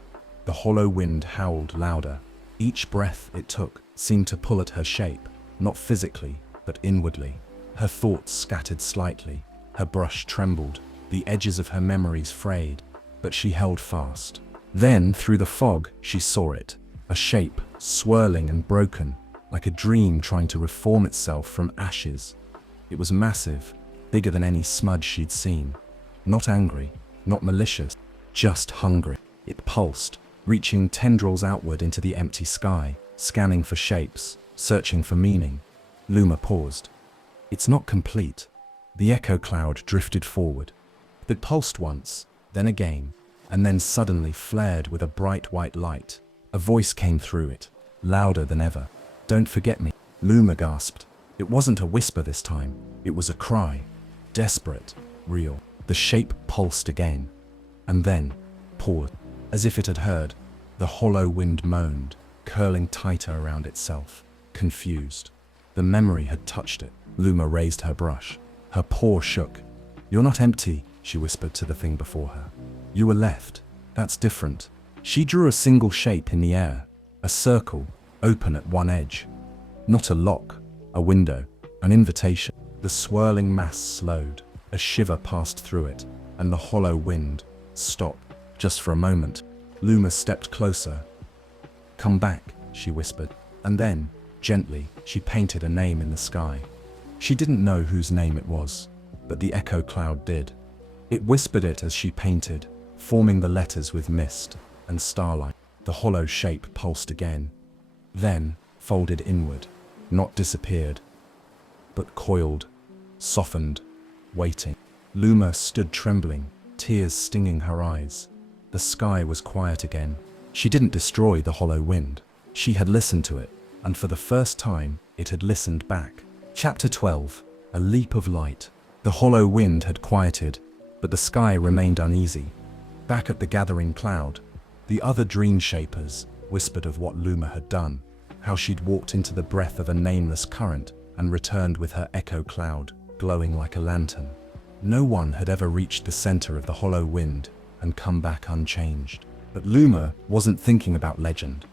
the hollow wind howled louder. Each breath it took seemed to pull at her shape, not physically, but inwardly. Her thoughts scattered slightly. Her brush trembled. The edges of her memories frayed, but she held fast. Then, through the fog, she saw it. A shape, swirling and broken, like a dream trying to reform itself from ashes. It was massive, bigger than any smudge she'd seen. Not angry, not malicious, just hungry. It pulsed, reaching tendrils outward into the empty sky, scanning for shapes, searching for meaning. Luma paused. It's not complete. The echo cloud drifted forward. It pulsed once, then again, and then suddenly flared with a bright white light. A voice came through it, louder than ever. "Don't forget me," Luma gasped. It wasn't a whisper this time. It was a cry. Desperate, real. The shape pulsed again, and then paused. As if it had heard, the hollow wind moaned, curling tighter around itself, confused. The memory had touched it. Luma raised her brush. Her paw shook. "You're not empty," she whispered to the thing before her. "You were left. That's different." She drew a single shape in the air, a circle, open at one edge. Not a lock, a window, an invitation. The swirling mass slowed. A shiver passed through it, and the hollow wind stopped, just for a moment. Luma stepped closer. "Come back," she whispered, and then, gently, she painted a name in the sky. She didn't know whose name it was, but the echo cloud did. It whispered it as she painted, forming the letters with mist and starlight. The hollow shape pulsed again, then folded inward, not disappeared, but coiled, softened, waiting. Luma stood trembling, tears stinging her eyes. The sky was quiet again. She didn't destroy the hollow wind. She had listened to it, and for the first time, it had listened back. Chapter 12. A leap of light. The hollow wind had quieted, but the sky remained uneasy. Back at the gathering cloud, the other dream shapers whispered of what Luma had done, how she'd walked into the breath of a nameless current and returned with her echo cloud, glowing like a lantern. No one had ever reached the center of the hollow wind and come back unchanged. But Luma wasn't thinking about legend.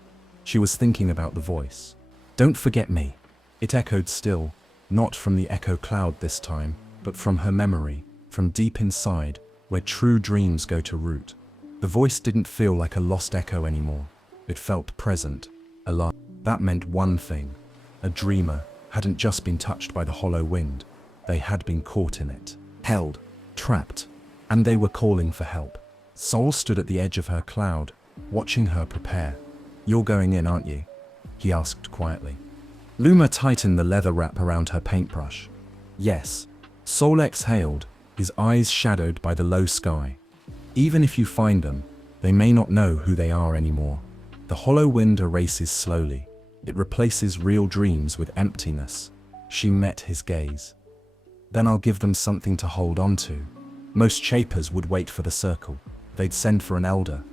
She was thinking about the voice. "Don't forget me." It echoed still, not from the echo cloud this time, but from her memory, from deep inside, where true dreams go to root. The voice didn't feel like a lost echo anymore. It felt present, alive. That meant one thing. A dreamer hadn't just been touched by the hollow wind. They had been caught in it, held, trapped, and they were calling for help. Sol stood at the edge of her cloud, watching her prepare. "You're going in, aren't you?" he asked quietly. Luma tightened the leather wrap around her paintbrush. "Yes." Sol exhaled, his eyes shadowed by the low sky. "Even if you find them, they may not know who they are anymore." The hollow wind erases slowly. It replaces real dreams with emptiness. She met his gaze. "Then I'll give them something to hold on to." Most shapers would wait for the circle. They'd send for an elder.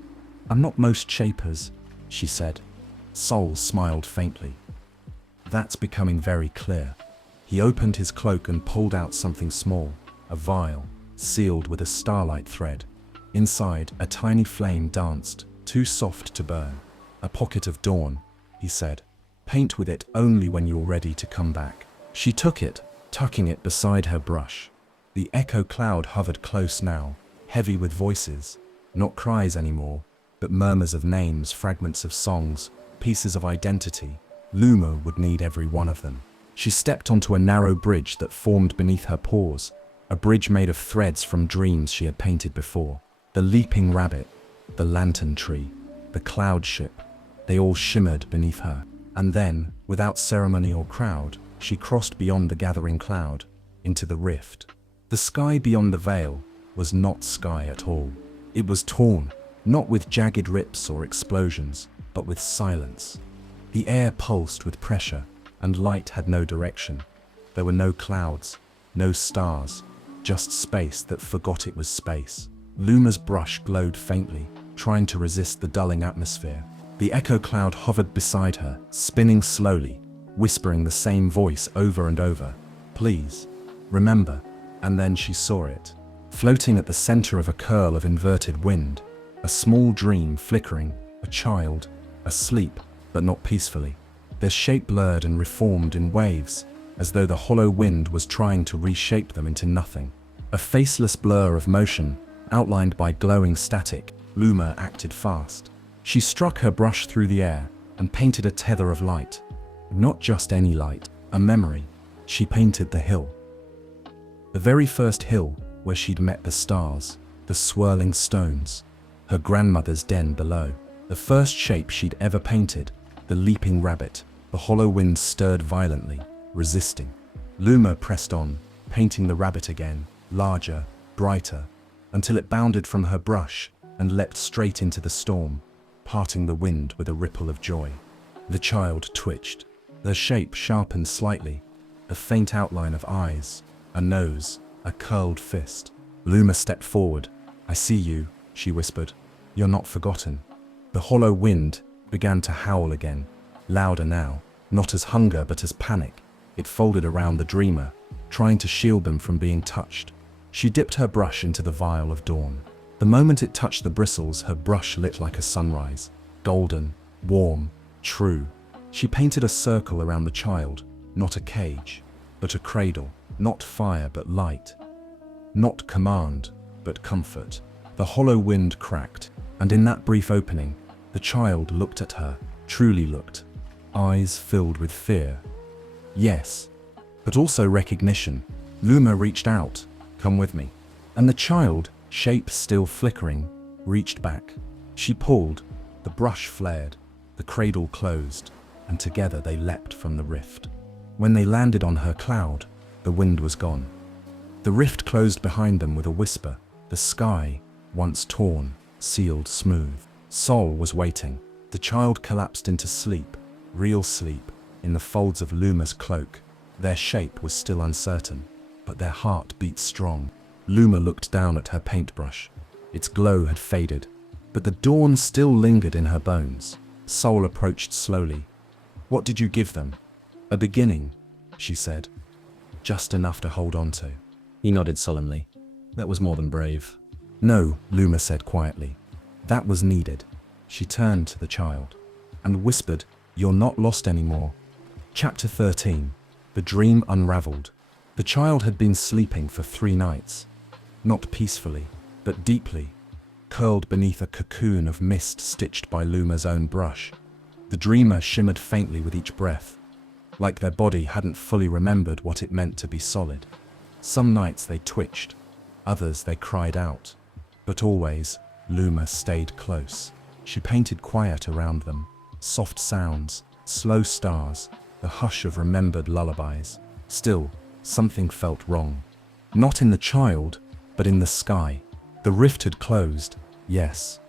"I'm not most shapers," she said. Sol smiled faintly. "That's becoming very clear." He opened his cloak and pulled out something small, a vial, sealed with a starlight thread. Inside, a tiny flame danced, too soft to burn. "A pocket of dawn," he said. "Paint with it only when you're ready to come back." She took it, tucking it beside her brush. The echo cloud hovered close now, heavy with voices, not cries anymore, but murmurs of names, fragments of songs, pieces of identity. Luma would need every one of them. She stepped onto a narrow bridge that formed beneath her paws, a bridge made of threads from dreams she had painted before. The leaping rabbit, the lantern tree, the cloud ship, they all shimmered beneath her. And then, without ceremony or crowd, she crossed beyond the gathering cloud, into the rift. The sky beyond the veil was not sky at all. It was torn, not with jagged rips or explosions, but with silence. The air pulsed with pressure, and light had no direction. There were no clouds, no stars, just space that forgot it was space. Luma's brush glowed faintly, trying to resist the dulling atmosphere. The echo cloud hovered beside her, spinning slowly, whispering the same voice over and over. Please, remember. And then she saw it. Floating at the center of a curl of inverted wind, a small dream flickering, a child, asleep, but not peacefully. Their shape blurred and reformed in waves, as though the hollow wind was trying to reshape them into nothing. A faceless blur of motion, outlined by glowing static. Luma acted fast. She struck her brush through the air and painted a tether of light. Not just any light, a memory. She painted the hill. The very first hill where she'd met the stars, the swirling stones, her grandmother's den below. The first shape she'd ever painted, the leaping rabbit. The hollow wind stirred violently, resisting. Luma pressed on, painting the rabbit again, larger, brighter, until it bounded from her brush and leapt straight into the storm, parting the wind with a ripple of joy. The child twitched. The shape sharpened slightly, a faint outline of eyes, a nose, a curled fist. Luma stepped forward. I see you, she whispered. You're not forgotten. The hollow wind began to howl again, louder now, not as hunger but as panic. It folded around the dreamer, trying to shield them from being touched. She dipped her brush into the vial of dawn. The moment it touched the bristles, her brush lit like a sunrise, golden, warm, true. She painted a circle around the child, not a cage, but a cradle, not fire but light, not command but comfort. The hollow wind cracked, and in that brief opening, the child looked at her, truly looked, eyes filled with fear. Yes, but also recognition. Luma reached out. Come with me. And the child, shape still flickering, reached back. She pulled, the brush flared, the cradle closed, and together they leapt from the rift. When they landed on her cloud, the wind was gone. The rift closed behind them with a whisper. The sky, once torn, sealed smooth. Sol was waiting. The child collapsed into sleep, real sleep, in the folds of Luma's cloak. Their shape was still uncertain, but their heart beat strong. Luma looked down at her paintbrush. Its glow had faded, but the dawn still lingered in her bones. Sol approached slowly. What did you give them? A beginning, she said. Just enough to hold on to. He nodded solemnly. That was more than brave. No, Luma said quietly. That was needed. She turned to the child and whispered, You're not lost anymore. Chapter 13. The Dream Unraveled. The child had been sleeping for 3 nights. Not peacefully, but deeply, curled beneath a cocoon of mist stitched by Luma's own brush. The dreamer shimmered faintly with each breath, like their body hadn't fully remembered what it meant to be solid. Some nights they twitched, others they cried out. But always, Luma stayed close. She painted quiet around them, soft sounds, slow stars, the hush of remembered lullabies. Still, something felt wrong. Not in the child, but in the sky. The rift had closed, yes.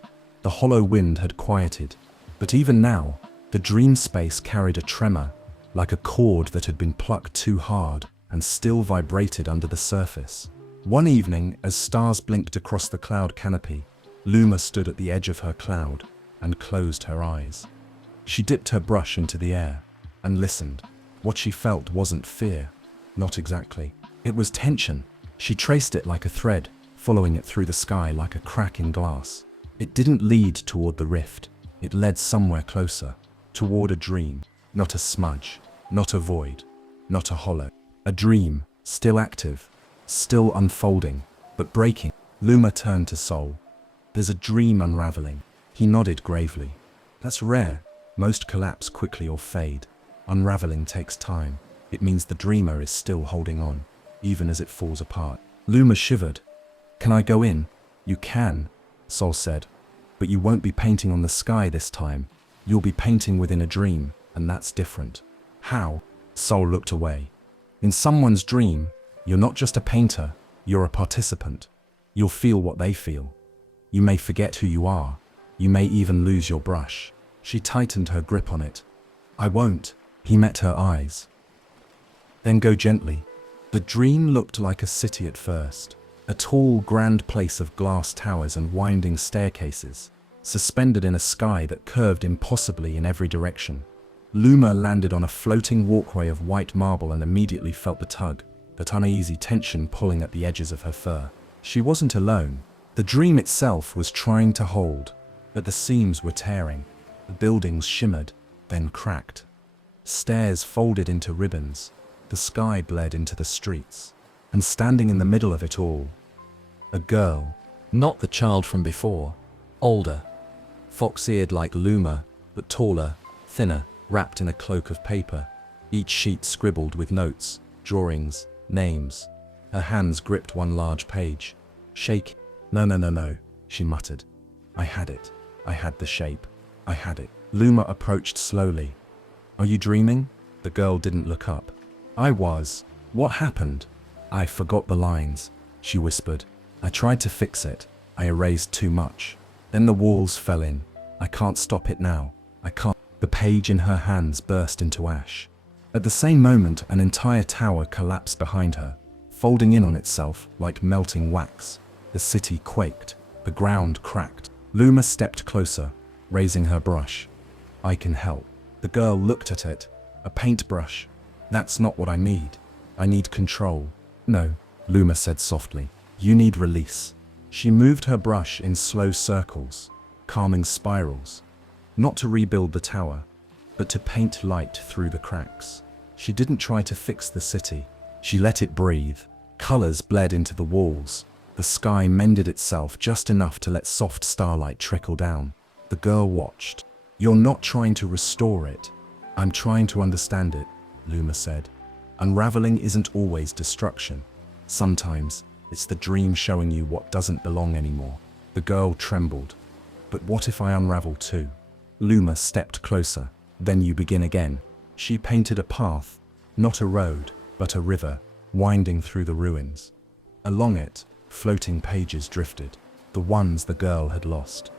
The hollow wind had quieted. But even now, the dream space carried a tremor, like a cord that had been plucked too hard and still vibrated under the surface. One evening, as stars blinked across the cloud canopy, Luma stood at the edge of her cloud and closed her eyes. She dipped her brush into the air and listened. What she felt wasn't fear. Not exactly. It was tension. She traced it like a thread, following it through the sky like a crack in glass. It didn't lead toward the rift. It led somewhere closer, toward a dream. Not a smudge, not a void, not a hollow. A dream, still active, still unfolding, but breaking. Luma turned to Sol. There's a dream unraveling. He nodded gravely. That's rare. Most collapse quickly or fade. Unraveling takes time. It means the dreamer is still holding on, even as it falls apart. Luma shivered. Can I go in? You can, Sol said. But you won't be painting on the sky this time. You'll be painting within a dream, and that's different. How? Sol looked away. In someone's dream, you're not just a painter, you're a participant. You'll feel what they feel. You may forget who you are. You may even lose your brush. She tightened her grip on it. I won't. He met her eyes. Then go gently. The dream looked like a city at first. A tall, grand place of glass towers and winding staircases, suspended in a sky that curved impossibly in every direction. Luma landed on a floating walkway of white marble and immediately felt the tug, that uneasy tension pulling at the edges of her fur. She wasn't alone. The dream itself was trying to hold, but the seams were tearing. The buildings shimmered, then cracked. Stairs folded into ribbons. The sky bled into the streets. And standing in the middle of it all, a girl. Not the child from before. Older. Fox-eared like Luma, but taller, thinner, wrapped in a cloak of paper. Each sheet scribbled with notes, drawings, names. Her hands gripped one large page. Shake. No, she muttered. I had it. I had the shape. I had it. Luma approached slowly. Are you dreaming? The girl didn't look up. I was. What happened? I forgot the lines, she whispered. I tried to fix it. I erased too much. Then the walls fell in. I can't stop it now. I can't. The page in her hands burst into ash. At the same moment, an entire tower collapsed behind her, folding in on itself like melting wax. The city quaked. The ground cracked. Luma stepped closer, raising her brush. I can help. The girl looked at it. A paintbrush. That's not what I need. I need control. No, Luma said softly. You need release. She moved her brush in slow circles, calming spirals. Not to rebuild the tower, but to paint light through the cracks. She didn't try to fix the city. She let it breathe. Colors bled into the walls. The sky mended itself just enough to let soft starlight trickle down. The girl watched. You're not trying to restore it. I'm trying to understand it, Luma said. Unraveling isn't always destruction. Sometimes it's the dream showing you what doesn't belong anymore. The girl trembled. But what if I unravel too? Luma stepped closer. Then you begin again. She painted a path, not a road, but a river, winding through the ruins. Along it, floating pages drifted, the ones the girl had lost.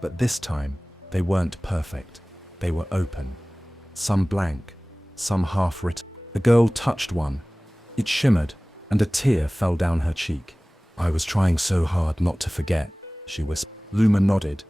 But this time, they weren't perfect. They were open. Some blank, some half-written. The girl touched one. It shimmered, and a tear fell down her cheek. I was trying so hard not to forget, she whispered. Luma nodded.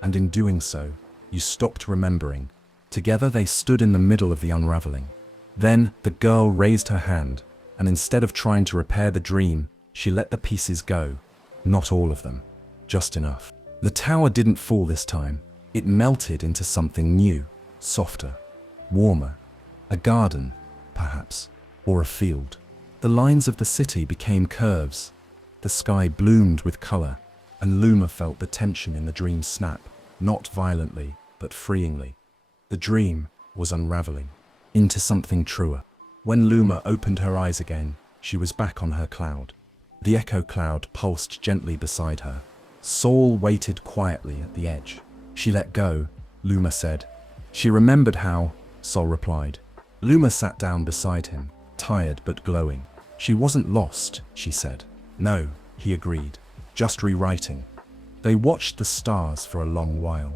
And in doing so, you stopped remembering. Together they stood in the middle of the unraveling. Then the girl raised her hand, and instead of trying to repair the dream, she let the pieces go. Not all of them, just enough. The tower didn't fall this time. It melted into something new, softer, warmer. A garden, perhaps, or a field. The lines of the city became curves. The sky bloomed with color, and Luma felt the tension in the dream snap, not violently, but freeingly. The dream was unraveling into something truer. When Luma opened her eyes again, she was back on her cloud. The echo cloud pulsed gently beside her. Saul waited quietly at the edge. She let go, Luma said. She remembered how, Saul replied. Luma sat down beside him, tired but glowing. She wasn't lost, she said. No, he agreed. Just rewriting. They watched the stars for a long while.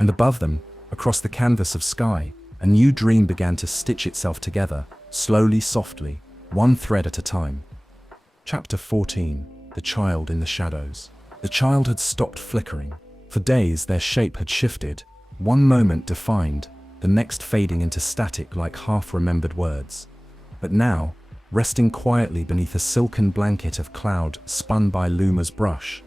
And above them, across the canvas of sky, a new dream began to stitch itself together, slowly, softly, one thread at a time. Chapter 14. The Child in the Shadows. The child had stopped flickering. For days their shape had shifted, one moment defined, the next fading into static like half-remembered words. But now, resting quietly beneath a silken blanket of cloud spun by Luma's brush,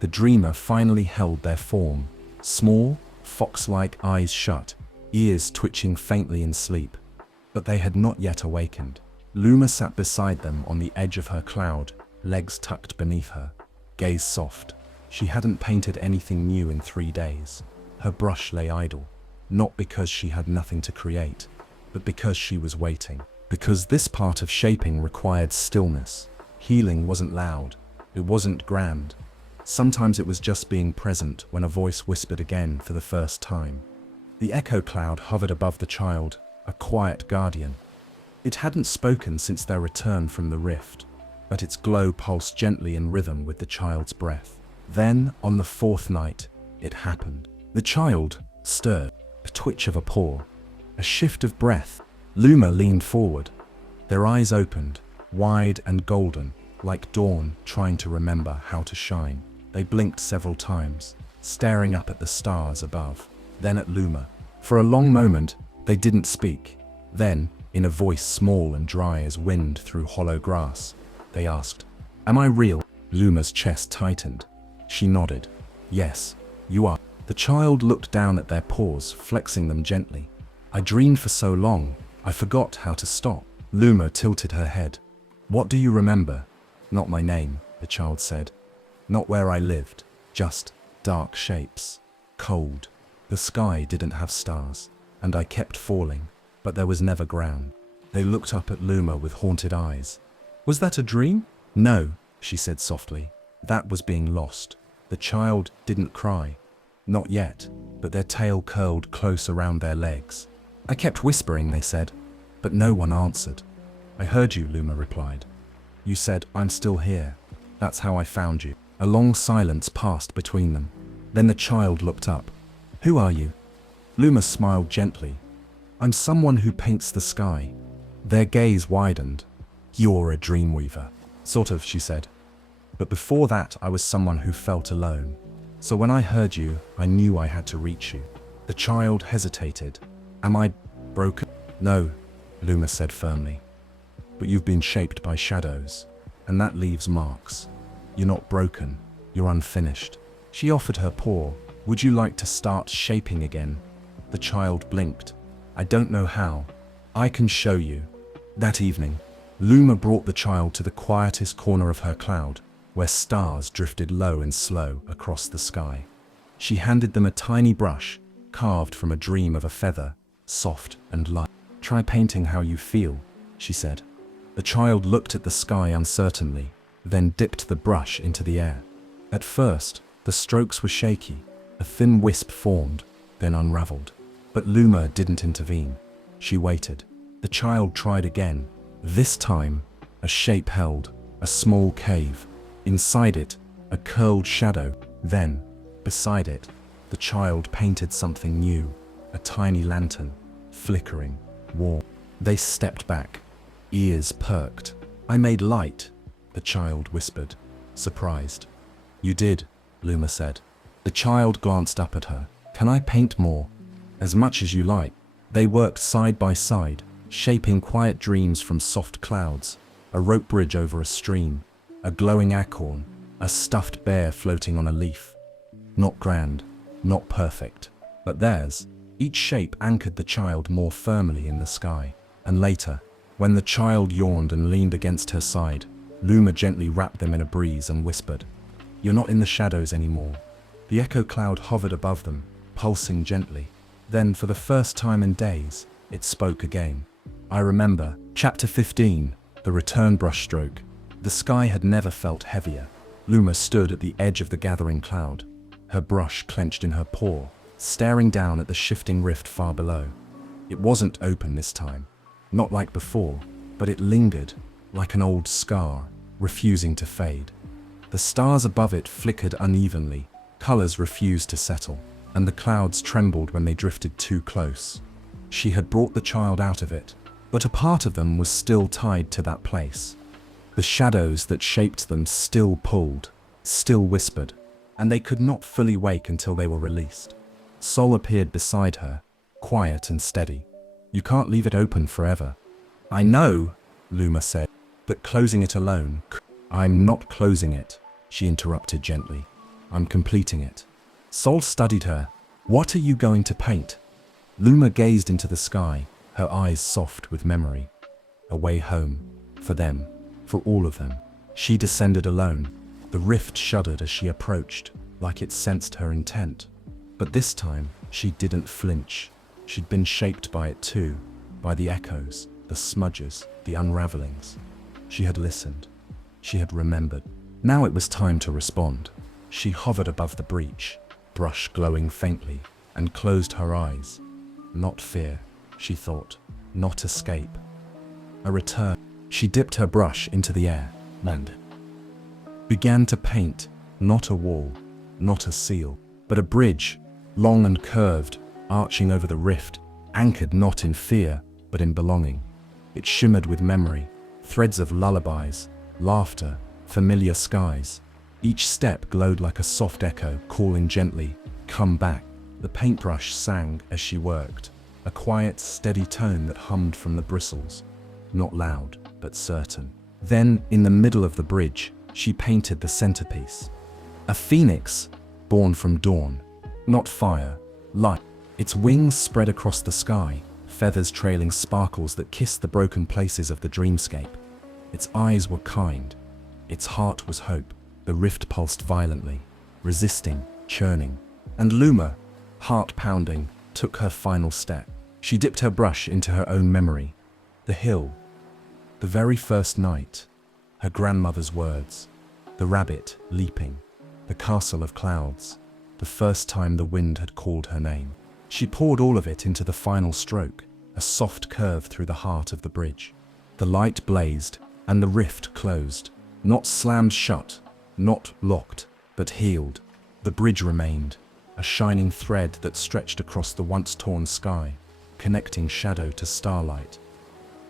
the dreamer finally held their form. Small, fox-like eyes shut, ears twitching faintly in sleep. But they had not yet awakened. Luma sat beside them on the edge of her cloud, legs tucked beneath her, gaze soft. She hadn't painted anything new in 3 days. Her brush lay idle, not because she had nothing to create, but because she was waiting. Because this part of shaping required stillness. Healing wasn't loud. It wasn't grand. Sometimes it was just being present when a voice whispered again for the first time. The echo cloud hovered above the child, a quiet guardian. It hadn't spoken since their return from the rift, but its glow pulsed gently in rhythm with the child's breath. Then, on the 4th night, it happened. The child stirred, a twitch of a paw, a shift of breath. Luma leaned forward. Their eyes opened, wide and golden. like dawn trying to remember how to shine. They blinked several times, staring up at the stars above, then at Luma. For a long moment, they didn't speak. Then, in a voice small and dry as wind through hollow grass, they asked, "Am I real?" Luma's chest tightened. She nodded. "Yes, you are." The child looked down at their paws, flexing them gently. "I dreamed for so long, I forgot how to stop." Luma tilted her head. "What do you remember?" "Not my name," the child said. "Not where I lived, just dark shapes. Cold. The sky didn't have stars, and I kept falling, but there was never ground." They looked up at Luma with haunted eyes. "Was that a dream?" "No," she said softly. "That was being lost." The child didn't cry. Not yet, but their tail curled close around their legs. "I kept whispering," they said, but no one answered. "I heard you," Luma replied. "You said, 'I'm still here.' That's how I found you." A long silence passed between them. Then the child looked up. "Who are you?" Luma smiled gently. "I'm someone who paints the sky." Their gaze widened. "You're a dreamweaver." "Sort of," she said. "But before that, I was someone who felt alone. So when I heard you, I knew I had to reach you." The child hesitated. "Am I broken?" "No," Luma said firmly. "But you've been shaped by shadows, and that leaves marks. You're not broken, you're unfinished." She offered her paw. "Would you like to start shaping again?" The child blinked. "I don't know how. I can show you." That evening, Luma brought the child to the quietest corner of her cloud, where stars drifted low and slow across the sky. She handed them a tiny brush, carved from a dream of a feather, soft and light. "Try painting how you feel," she said. The child looked at the sky uncertainly, then dipped the brush into the air. At first, the strokes were shaky. A thin wisp formed, then unraveled. But Luma didn't intervene. She waited. The child tried again. This time, a shape held, a small cave. Inside it, a curled shadow. Then, beside it, the child painted something new, a tiny lantern, flickering, warm. They stepped back, ears perked. "I made light," the child whispered, surprised. "You did," Luma said. The child glanced up at her. "Can I paint more?" "As much as you like." They worked side by side, shaping quiet dreams from soft clouds, a rope bridge over a stream, a glowing acorn, a stuffed bear floating on a leaf. Not grand, not perfect, but theirs. Each shape anchored the child more firmly in the sky. And later, when the child yawned and leaned against her side, Luma gently wrapped them in a breeze and whispered, "You're not in the shadows anymore." The echo cloud hovered above them, pulsing gently. Then, for the first time in days, it spoke again. "I remember." Chapter 15, The Return Brushstroke. The sky had never felt heavier. Luma stood at the edge of the gathering cloud, her brush clenched in her paw, staring down at the shifting rift far below. It wasn't open this time, not like before, but it lingered, like an old scar, refusing to fade. The stars above it flickered unevenly, colors refused to settle, and the clouds trembled when they drifted too close. She had brought the child out of it, but a part of them was still tied to that place. The shadows that shaped them still pulled, still whispered, and they could not fully wake until they were released. Sol appeared beside her, quiet and steady. "You can't leave it open forever." "I know," Luma said, "but closing it alone..." "I'm not closing it," she interrupted gently. "I'm completing it." Sol studied her. "What are you going to paint?" Luma gazed into the sky, her eyes soft with memory. A way home, for them, for all of them. She descended alone. The rift shuddered as she approached, like it sensed her intent. But this time, she didn't flinch. She'd been shaped by it too, by the echoes, the smudges, the unravelings. She had listened. She had remembered. Now it was time to respond. She hovered above the breach, brush glowing faintly, and closed her eyes. Not fear, she thought, not escape. A return. She dipped her brush into the air and began to paint, not a wall, not a seal, but a bridge, long and curved, arching over the rift, anchored not in fear, but in belonging. It shimmered with memory, threads of lullabies, laughter, familiar skies. Each step glowed like a soft echo, calling gently, "Come back." The paintbrush sang as she worked, a quiet, steady tone that hummed from the bristles, not loud, but certain. Then, in the middle of the bridge, she painted the centerpiece. A phoenix, born from dawn, not fire, light. Its wings spread across the sky, feathers trailing sparkles that kissed the broken places of the dreamscape. Its eyes were kind. Its heart was hope. The rift pulsed violently, resisting, churning. And Luma, heart pounding, took her final step. She dipped her brush into her own memory. The hill. The very first night. Her grandmother's words. The rabbit leaping. The castle of clouds. The first time the wind had called her name. She poured all of it into the final stroke, a soft curve through the heart of the bridge. The light blazed, and the rift closed. Not slammed shut, not locked, but healed. The bridge remained, a shining thread that stretched across the once-torn sky, connecting shadow to starlight.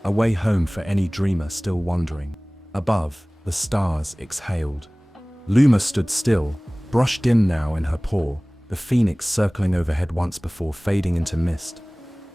A way home for any dreamer still wandering. Above, the stars exhaled. Luma stood still, brush dim now in her paw, the phoenix circling overhead once before fading into mist.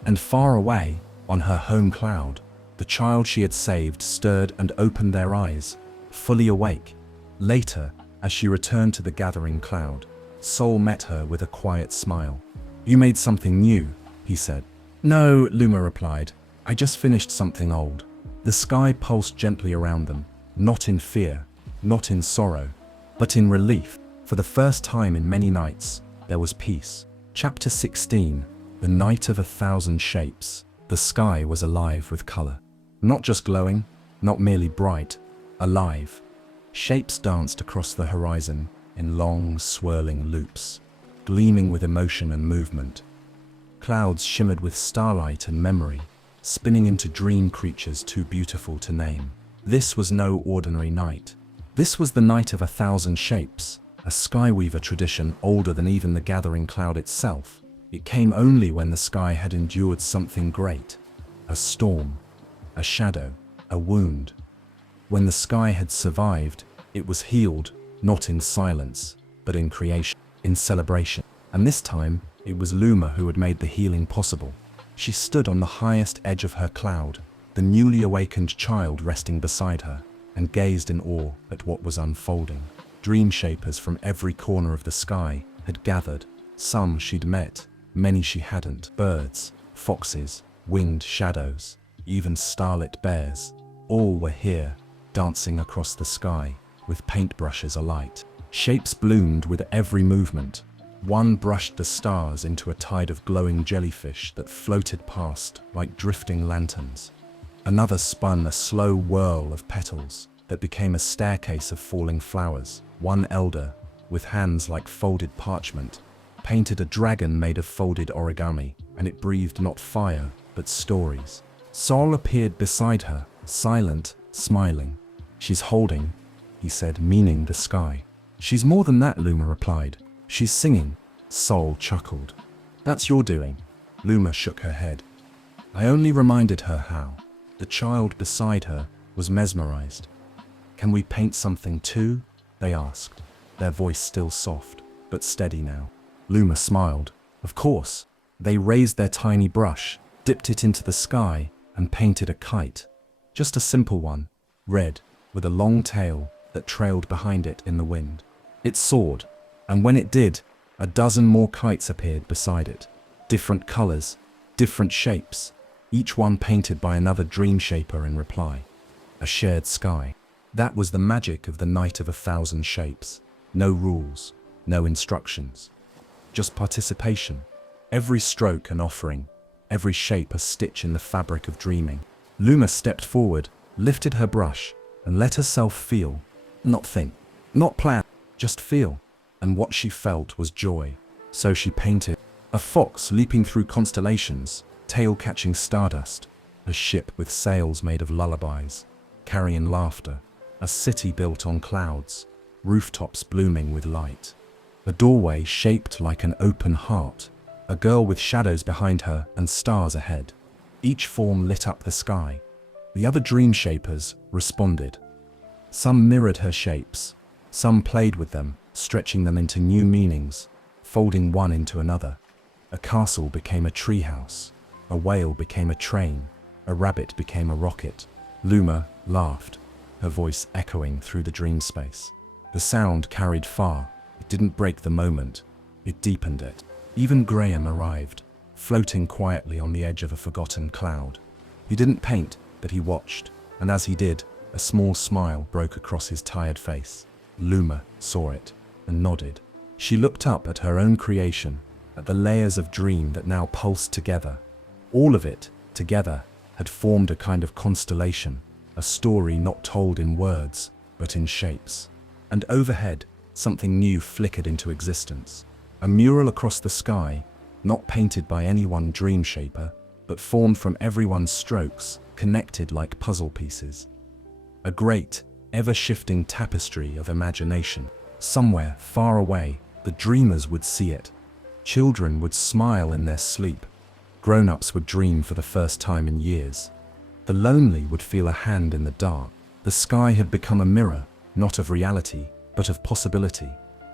And far away, on her home cloud, the child she had saved stirred and opened their eyes, fully awake. Later, as she returned to the gathering cloud, Sol met her with a quiet smile. "You made something new," he said. "No," Luma replied. "I just finished something old." The sky pulsed gently around them, not in fear, not in sorrow, but in relief. For the first time in many nights, there was peace. Chapter 16, The Night of 1,000 Shapes. The sky was alive with color. Not just glowing, not merely bright, alive. Shapes danced across the horizon in long, swirling loops, gleaming with emotion and movement. Clouds shimmered with starlight and memory, spinning into dream creatures too beautiful to name. This was no ordinary night. This was the night of 1,000 shapes, a skyweaver tradition older than even the gathering cloud itself. It came only when the sky had endured something great, a storm, a shadow, a wound. When the sky had survived, it was healed, not in silence, but in creation, in celebration. And this time, it was Luma who had made the healing possible. She stood on the highest edge of her cloud, the newly awakened child resting beside her, and gazed in awe at what was unfolding. Dream shapers from every corner of the sky had gathered. Some she'd met, many she hadn't. Birds, foxes, winged shadows, even starlit bears. All were here, dancing across the sky, with paintbrushes alight. Shapes bloomed with every movement. One brushed the stars into a tide of glowing jellyfish that floated past like drifting lanterns. Another spun a slow whirl of petals that became a staircase of falling flowers. One elder, with hands like folded parchment, painted a dragon made of folded origami, and it breathed not fire, but stories. Sol appeared beside her, silent, smiling. "She's holding," he said, meaning the sky. "She's more than that," Luma replied. "She's singing." Sol chuckled. "That's your doing." Luma shook her head. "I only reminded her how." The child beside her was mesmerized. "Can we paint something too?" they asked, their voice still soft, but steady now. Luma smiled. "Of course." They raised their tiny brush, dipped it into the sky, and painted a kite. Just a simple one, red, with a long tail that trailed behind it in the wind. It soared, and when it did, a dozen more kites appeared beside it. Different colors, different shapes, each one painted by another dream shaper in reply. A shared sky. That was the magic of the night of 1,000 shapes. No rules, no instructions. Just participation. Every stroke an offering, every shape a stitch in the fabric of dreaming. Luma stepped forward, lifted her brush, and let herself feel. Not think, not plan, just feel. And what she felt was joy. So she painted a fox leaping through constellations, tail catching stardust, a ship with sails made of lullabies, carrying laughter, a city built on clouds, rooftops blooming with light, a doorway shaped like an open heart, a girl with shadows behind her and stars ahead. Each form lit up the sky. The other dream shapers responded. Some mirrored her shapes. Some played with them, stretching them into new meanings, folding one into another. A castle became a treehouse. A whale became a train. A rabbit became a rocket. Luma laughed, her voice echoing through the dream space. The sound carried far. It didn't break the moment. It deepened it. Even Graham arrived, floating quietly on the edge of a forgotten cloud. He didn't paint, but he watched, and as he did, a small smile broke across his tired face. Luma saw it and nodded. She looked up at her own creation, at the layers of dream that now pulsed together. All of it, together, had formed a kind of constellation, a story not told in words, but in shapes. And overhead, something new flickered into existence. A mural across the sky, not painted by any one dream shaper, but formed from everyone's strokes, connected like puzzle pieces. A great, ever-shifting tapestry of imagination. Somewhere, far away, the dreamers would see it. Children would smile in their sleep. Grown-ups would dream for the first time in years. The lonely would feel a hand in the dark. The sky had become a mirror, not of reality, but of possibility.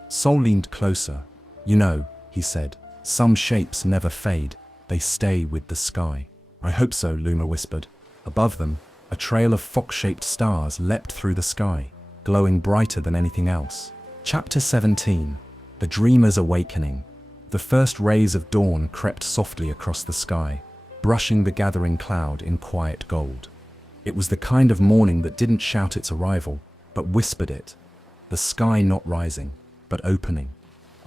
Sol leaned closer. "You know," he said, "some shapes never fade. They stay with the sky." "I hope so," Luma whispered. Above them, a trail of fox-shaped stars leapt through the sky, glowing brighter than anything else. Chapter 17. The Dreamer's Awakening. The first rays of dawn crept softly across the sky, brushing the gathering cloud in quiet gold. It was the kind of morning that didn't shout its arrival, but whispered it. The sky not rising, but opening.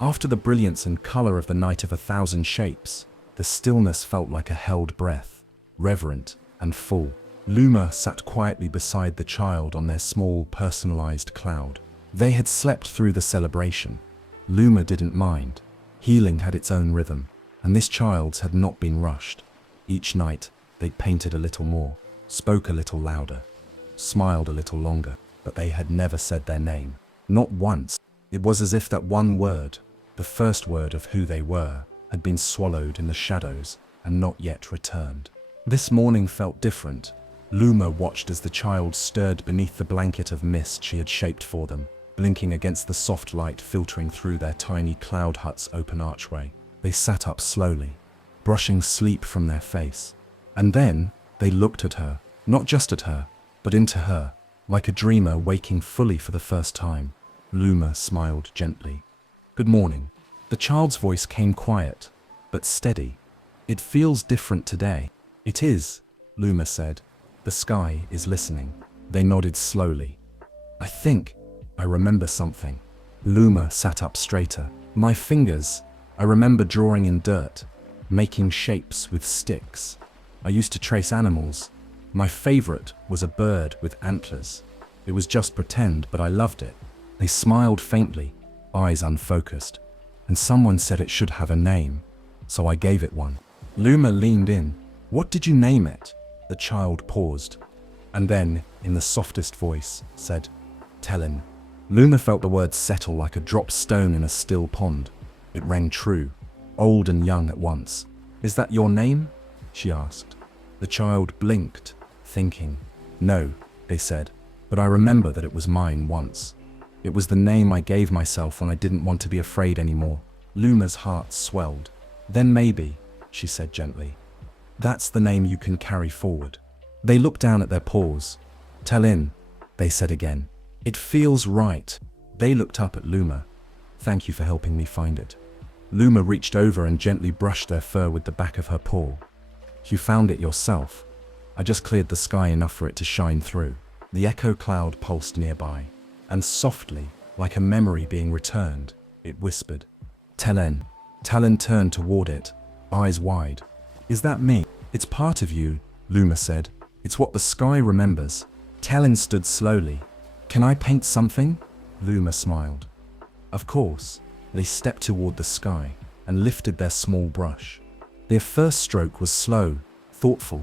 After the brilliance and color of the night of 1,000 shapes, the stillness felt like a held breath, reverent and full. Luma sat quietly beside the child on their small, personalized cloud. They had slept through the celebration. Luma didn't mind. Healing had its own rhythm, and this child's had not been rushed. Each night, they painted a little more, spoke a little louder, smiled a little longer, but they had never said their name. Not once. It was as if that one word, the first word of who they were, had been swallowed in the shadows and not yet returned. This morning felt different. Luma watched as the child stirred beneath the blanket of mist she had shaped for them, blinking against the soft light filtering through their tiny cloud hut's open archway. They sat up slowly, brushing sleep from their face. And then they looked at her, not just at her, but into her, like a dreamer waking fully for the first time. Luma smiled gently. "Good morning." The child's voice came quiet, but steady. "It feels different today." "It is," Luma said. "The sky is listening." They nodded slowly. I remember something." Luma sat up straighter. "My fingers. I remember drawing in dirt, making shapes with sticks. I used to trace animals. My favorite was a bird with antlers. It was just pretend, but I loved it." They smiled faintly, eyes unfocused. "And someone said it should have a name, so I gave it one." Luma leaned in. "What did you name it?" The child paused, and then, in the softest voice, said, "Tellin." Luma felt the word settle like a dropped stone in a still pond. It rang true, old and young at once. "Is that your name?" she asked. The child blinked, thinking. "No," they said, "but I remember that it was mine once. It was the name I gave myself when I didn't want to be afraid anymore." Luma's heart swelled. "Then maybe," she said gently, "that's the name you can carry forward." They looked down at their paws. "Tellin," they said again. "It feels right." They looked up at Luma. "Thank you for helping me find it." Luma reached over and gently brushed their fur with the back of her paw. "You found it yourself. I just cleared the sky enough for it to shine through." The echo cloud pulsed nearby, and softly, like a memory being returned, it whispered, "Tellin." Talon turned toward it, eyes wide. "Is that me?" "It's part of you," Luma said. "It's what the sky remembers." Talon stood slowly. "Can I paint something?" Luma smiled. "Of course." They stepped toward the sky and lifted their small brush. Their first stroke was slow, thoughtful,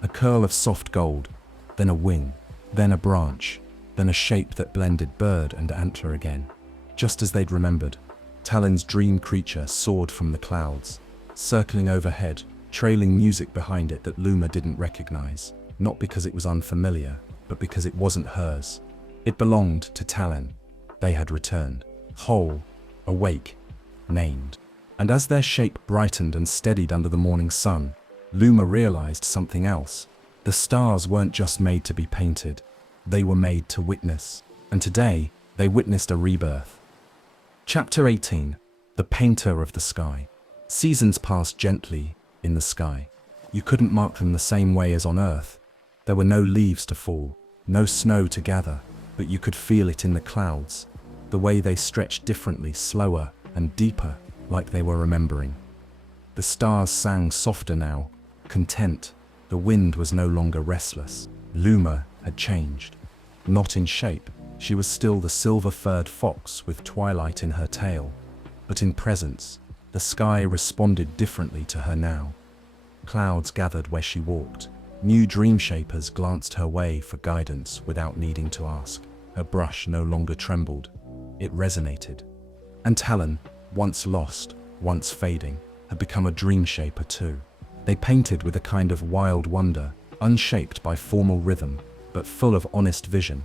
a curl of soft gold, then a wing, then a branch, then a shape that blended bird and antler again. Just as they'd remembered, Talon's dream creature soared from the clouds, circling overhead, trailing music behind it that Luma didn't recognize, not because it was unfamiliar, but because it wasn't hers. It belonged to Talon. They had returned, whole, awake, named. And as their shape brightened and steadied under the morning sun, Luma realized something else. The stars weren't just made to be painted. They were made to witness. And today, they witnessed a rebirth. Chapter 18. The Painter of the Sky. Seasons passed gently in the sky. You couldn't mark them the same way as on Earth. There were no leaves to fall, no snow to gather, but you could feel it in the clouds, the way they stretched differently, slower and deeper, like they were remembering. The stars sang softer now, content. The wind was no longer restless. Luma had changed. Not in shape. She was still the silver-furred fox with twilight in her tail. But in presence, the sky responded differently to her now. Clouds gathered where she walked. New dream shapers glanced her way for guidance without needing to ask. Her brush no longer trembled. It resonated. And Talon, once lost, once fading, had become a dream shaper too. They painted with a kind of wild wonder, unshaped by formal rhythm, but full of honest vision.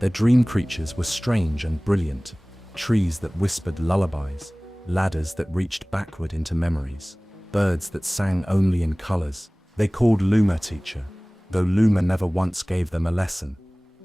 Their dream creatures were strange and brilliant, trees that whispered lullabies, ladders that reached backward into memories, birds that sang only in colors. They called Luma teacher, though Luma never once gave them a lesson.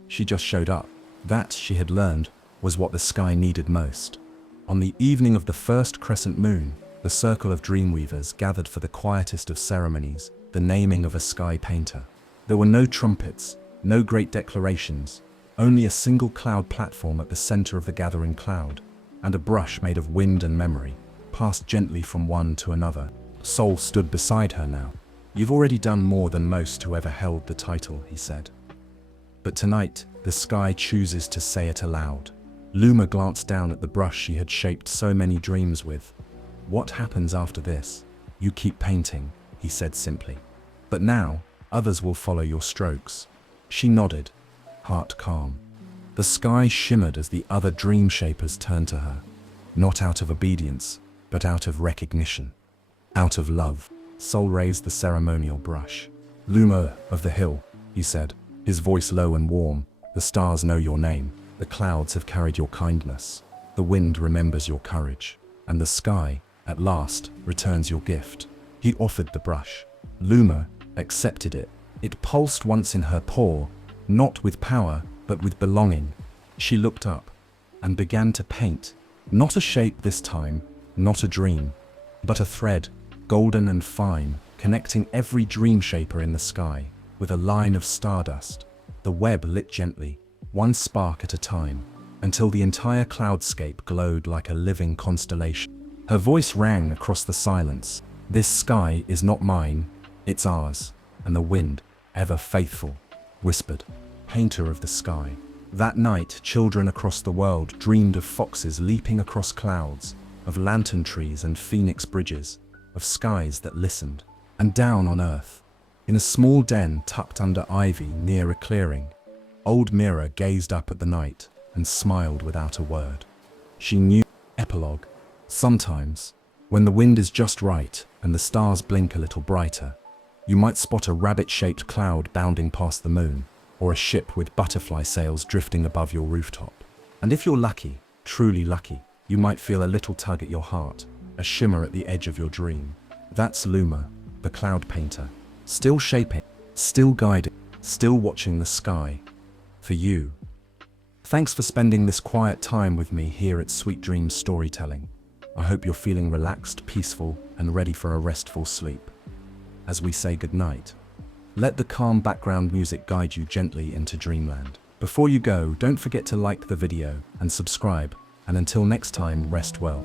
She just showed up. That, she had learned, was what the sky needed most. On the evening of the first crescent moon, the circle of dreamweavers gathered for the quietest of ceremonies, the naming of a sky painter. There were no trumpets, no great declarations, only a single cloud platform at the center of the gathering cloud, and a brush made of wind and memory, passed gently from one to another. Sol stood beside her now. "You've already done more than most who ever held the title," he said. "But tonight, the sky chooses to say it aloud." Luma glanced down at the brush she had shaped so many dreams with. "What happens after this? You keep painting," he said simply. "But now, others will follow your strokes." She nodded, heart calm. The sky shimmered as the other dream shapers turned to her, not out of obedience, but out of recognition, out of love. Sol raised the ceremonial brush. "Luma of the hill," he said, his voice low and warm. "The stars know your name. The clouds have carried your kindness. The wind remembers your courage. And the sky, at last, returns your gift." He offered the brush. Luma accepted it. It pulsed once in her paw, not with power, but with belonging. She looked up and began to paint. Not a shape this time, not a dream, but a thread, golden and fine, connecting every dream shaper in the sky with a line of stardust. The web lit gently, one spark at a time, until the entire cloudscape glowed like a living constellation. Her voice rang across the silence. "This sky is not mine, it's ours." And the wind, ever faithful, whispered, "Painter of the sky." That night, children across the world dreamed of foxes leaping across clouds, of lantern trees and phoenix bridges, of skies that listened. And down on earth, in a small den tucked under ivy near a clearing, old Mira gazed up at the night and smiled without a word. She knew. Epilogue. Sometimes, when the wind is just right and the stars blink a little brighter, you might spot a rabbit-shaped cloud bounding past the moon, or a ship with butterfly sails drifting above your rooftop. And if you're lucky, truly lucky, you might feel a little tug at your heart, a shimmer at the edge of your dream. That's Luma, the cloud painter, still shaping, still guiding, still watching the sky. For you. Thanks for spending this quiet time with me here at Sweet Dreams Storytelling. I hope you're feeling relaxed, peaceful, and ready for a restful sleep. As we say goodnight, let the calm background music guide you gently into dreamland. Before you go, don't forget to like the video and subscribe, and until next time, rest well.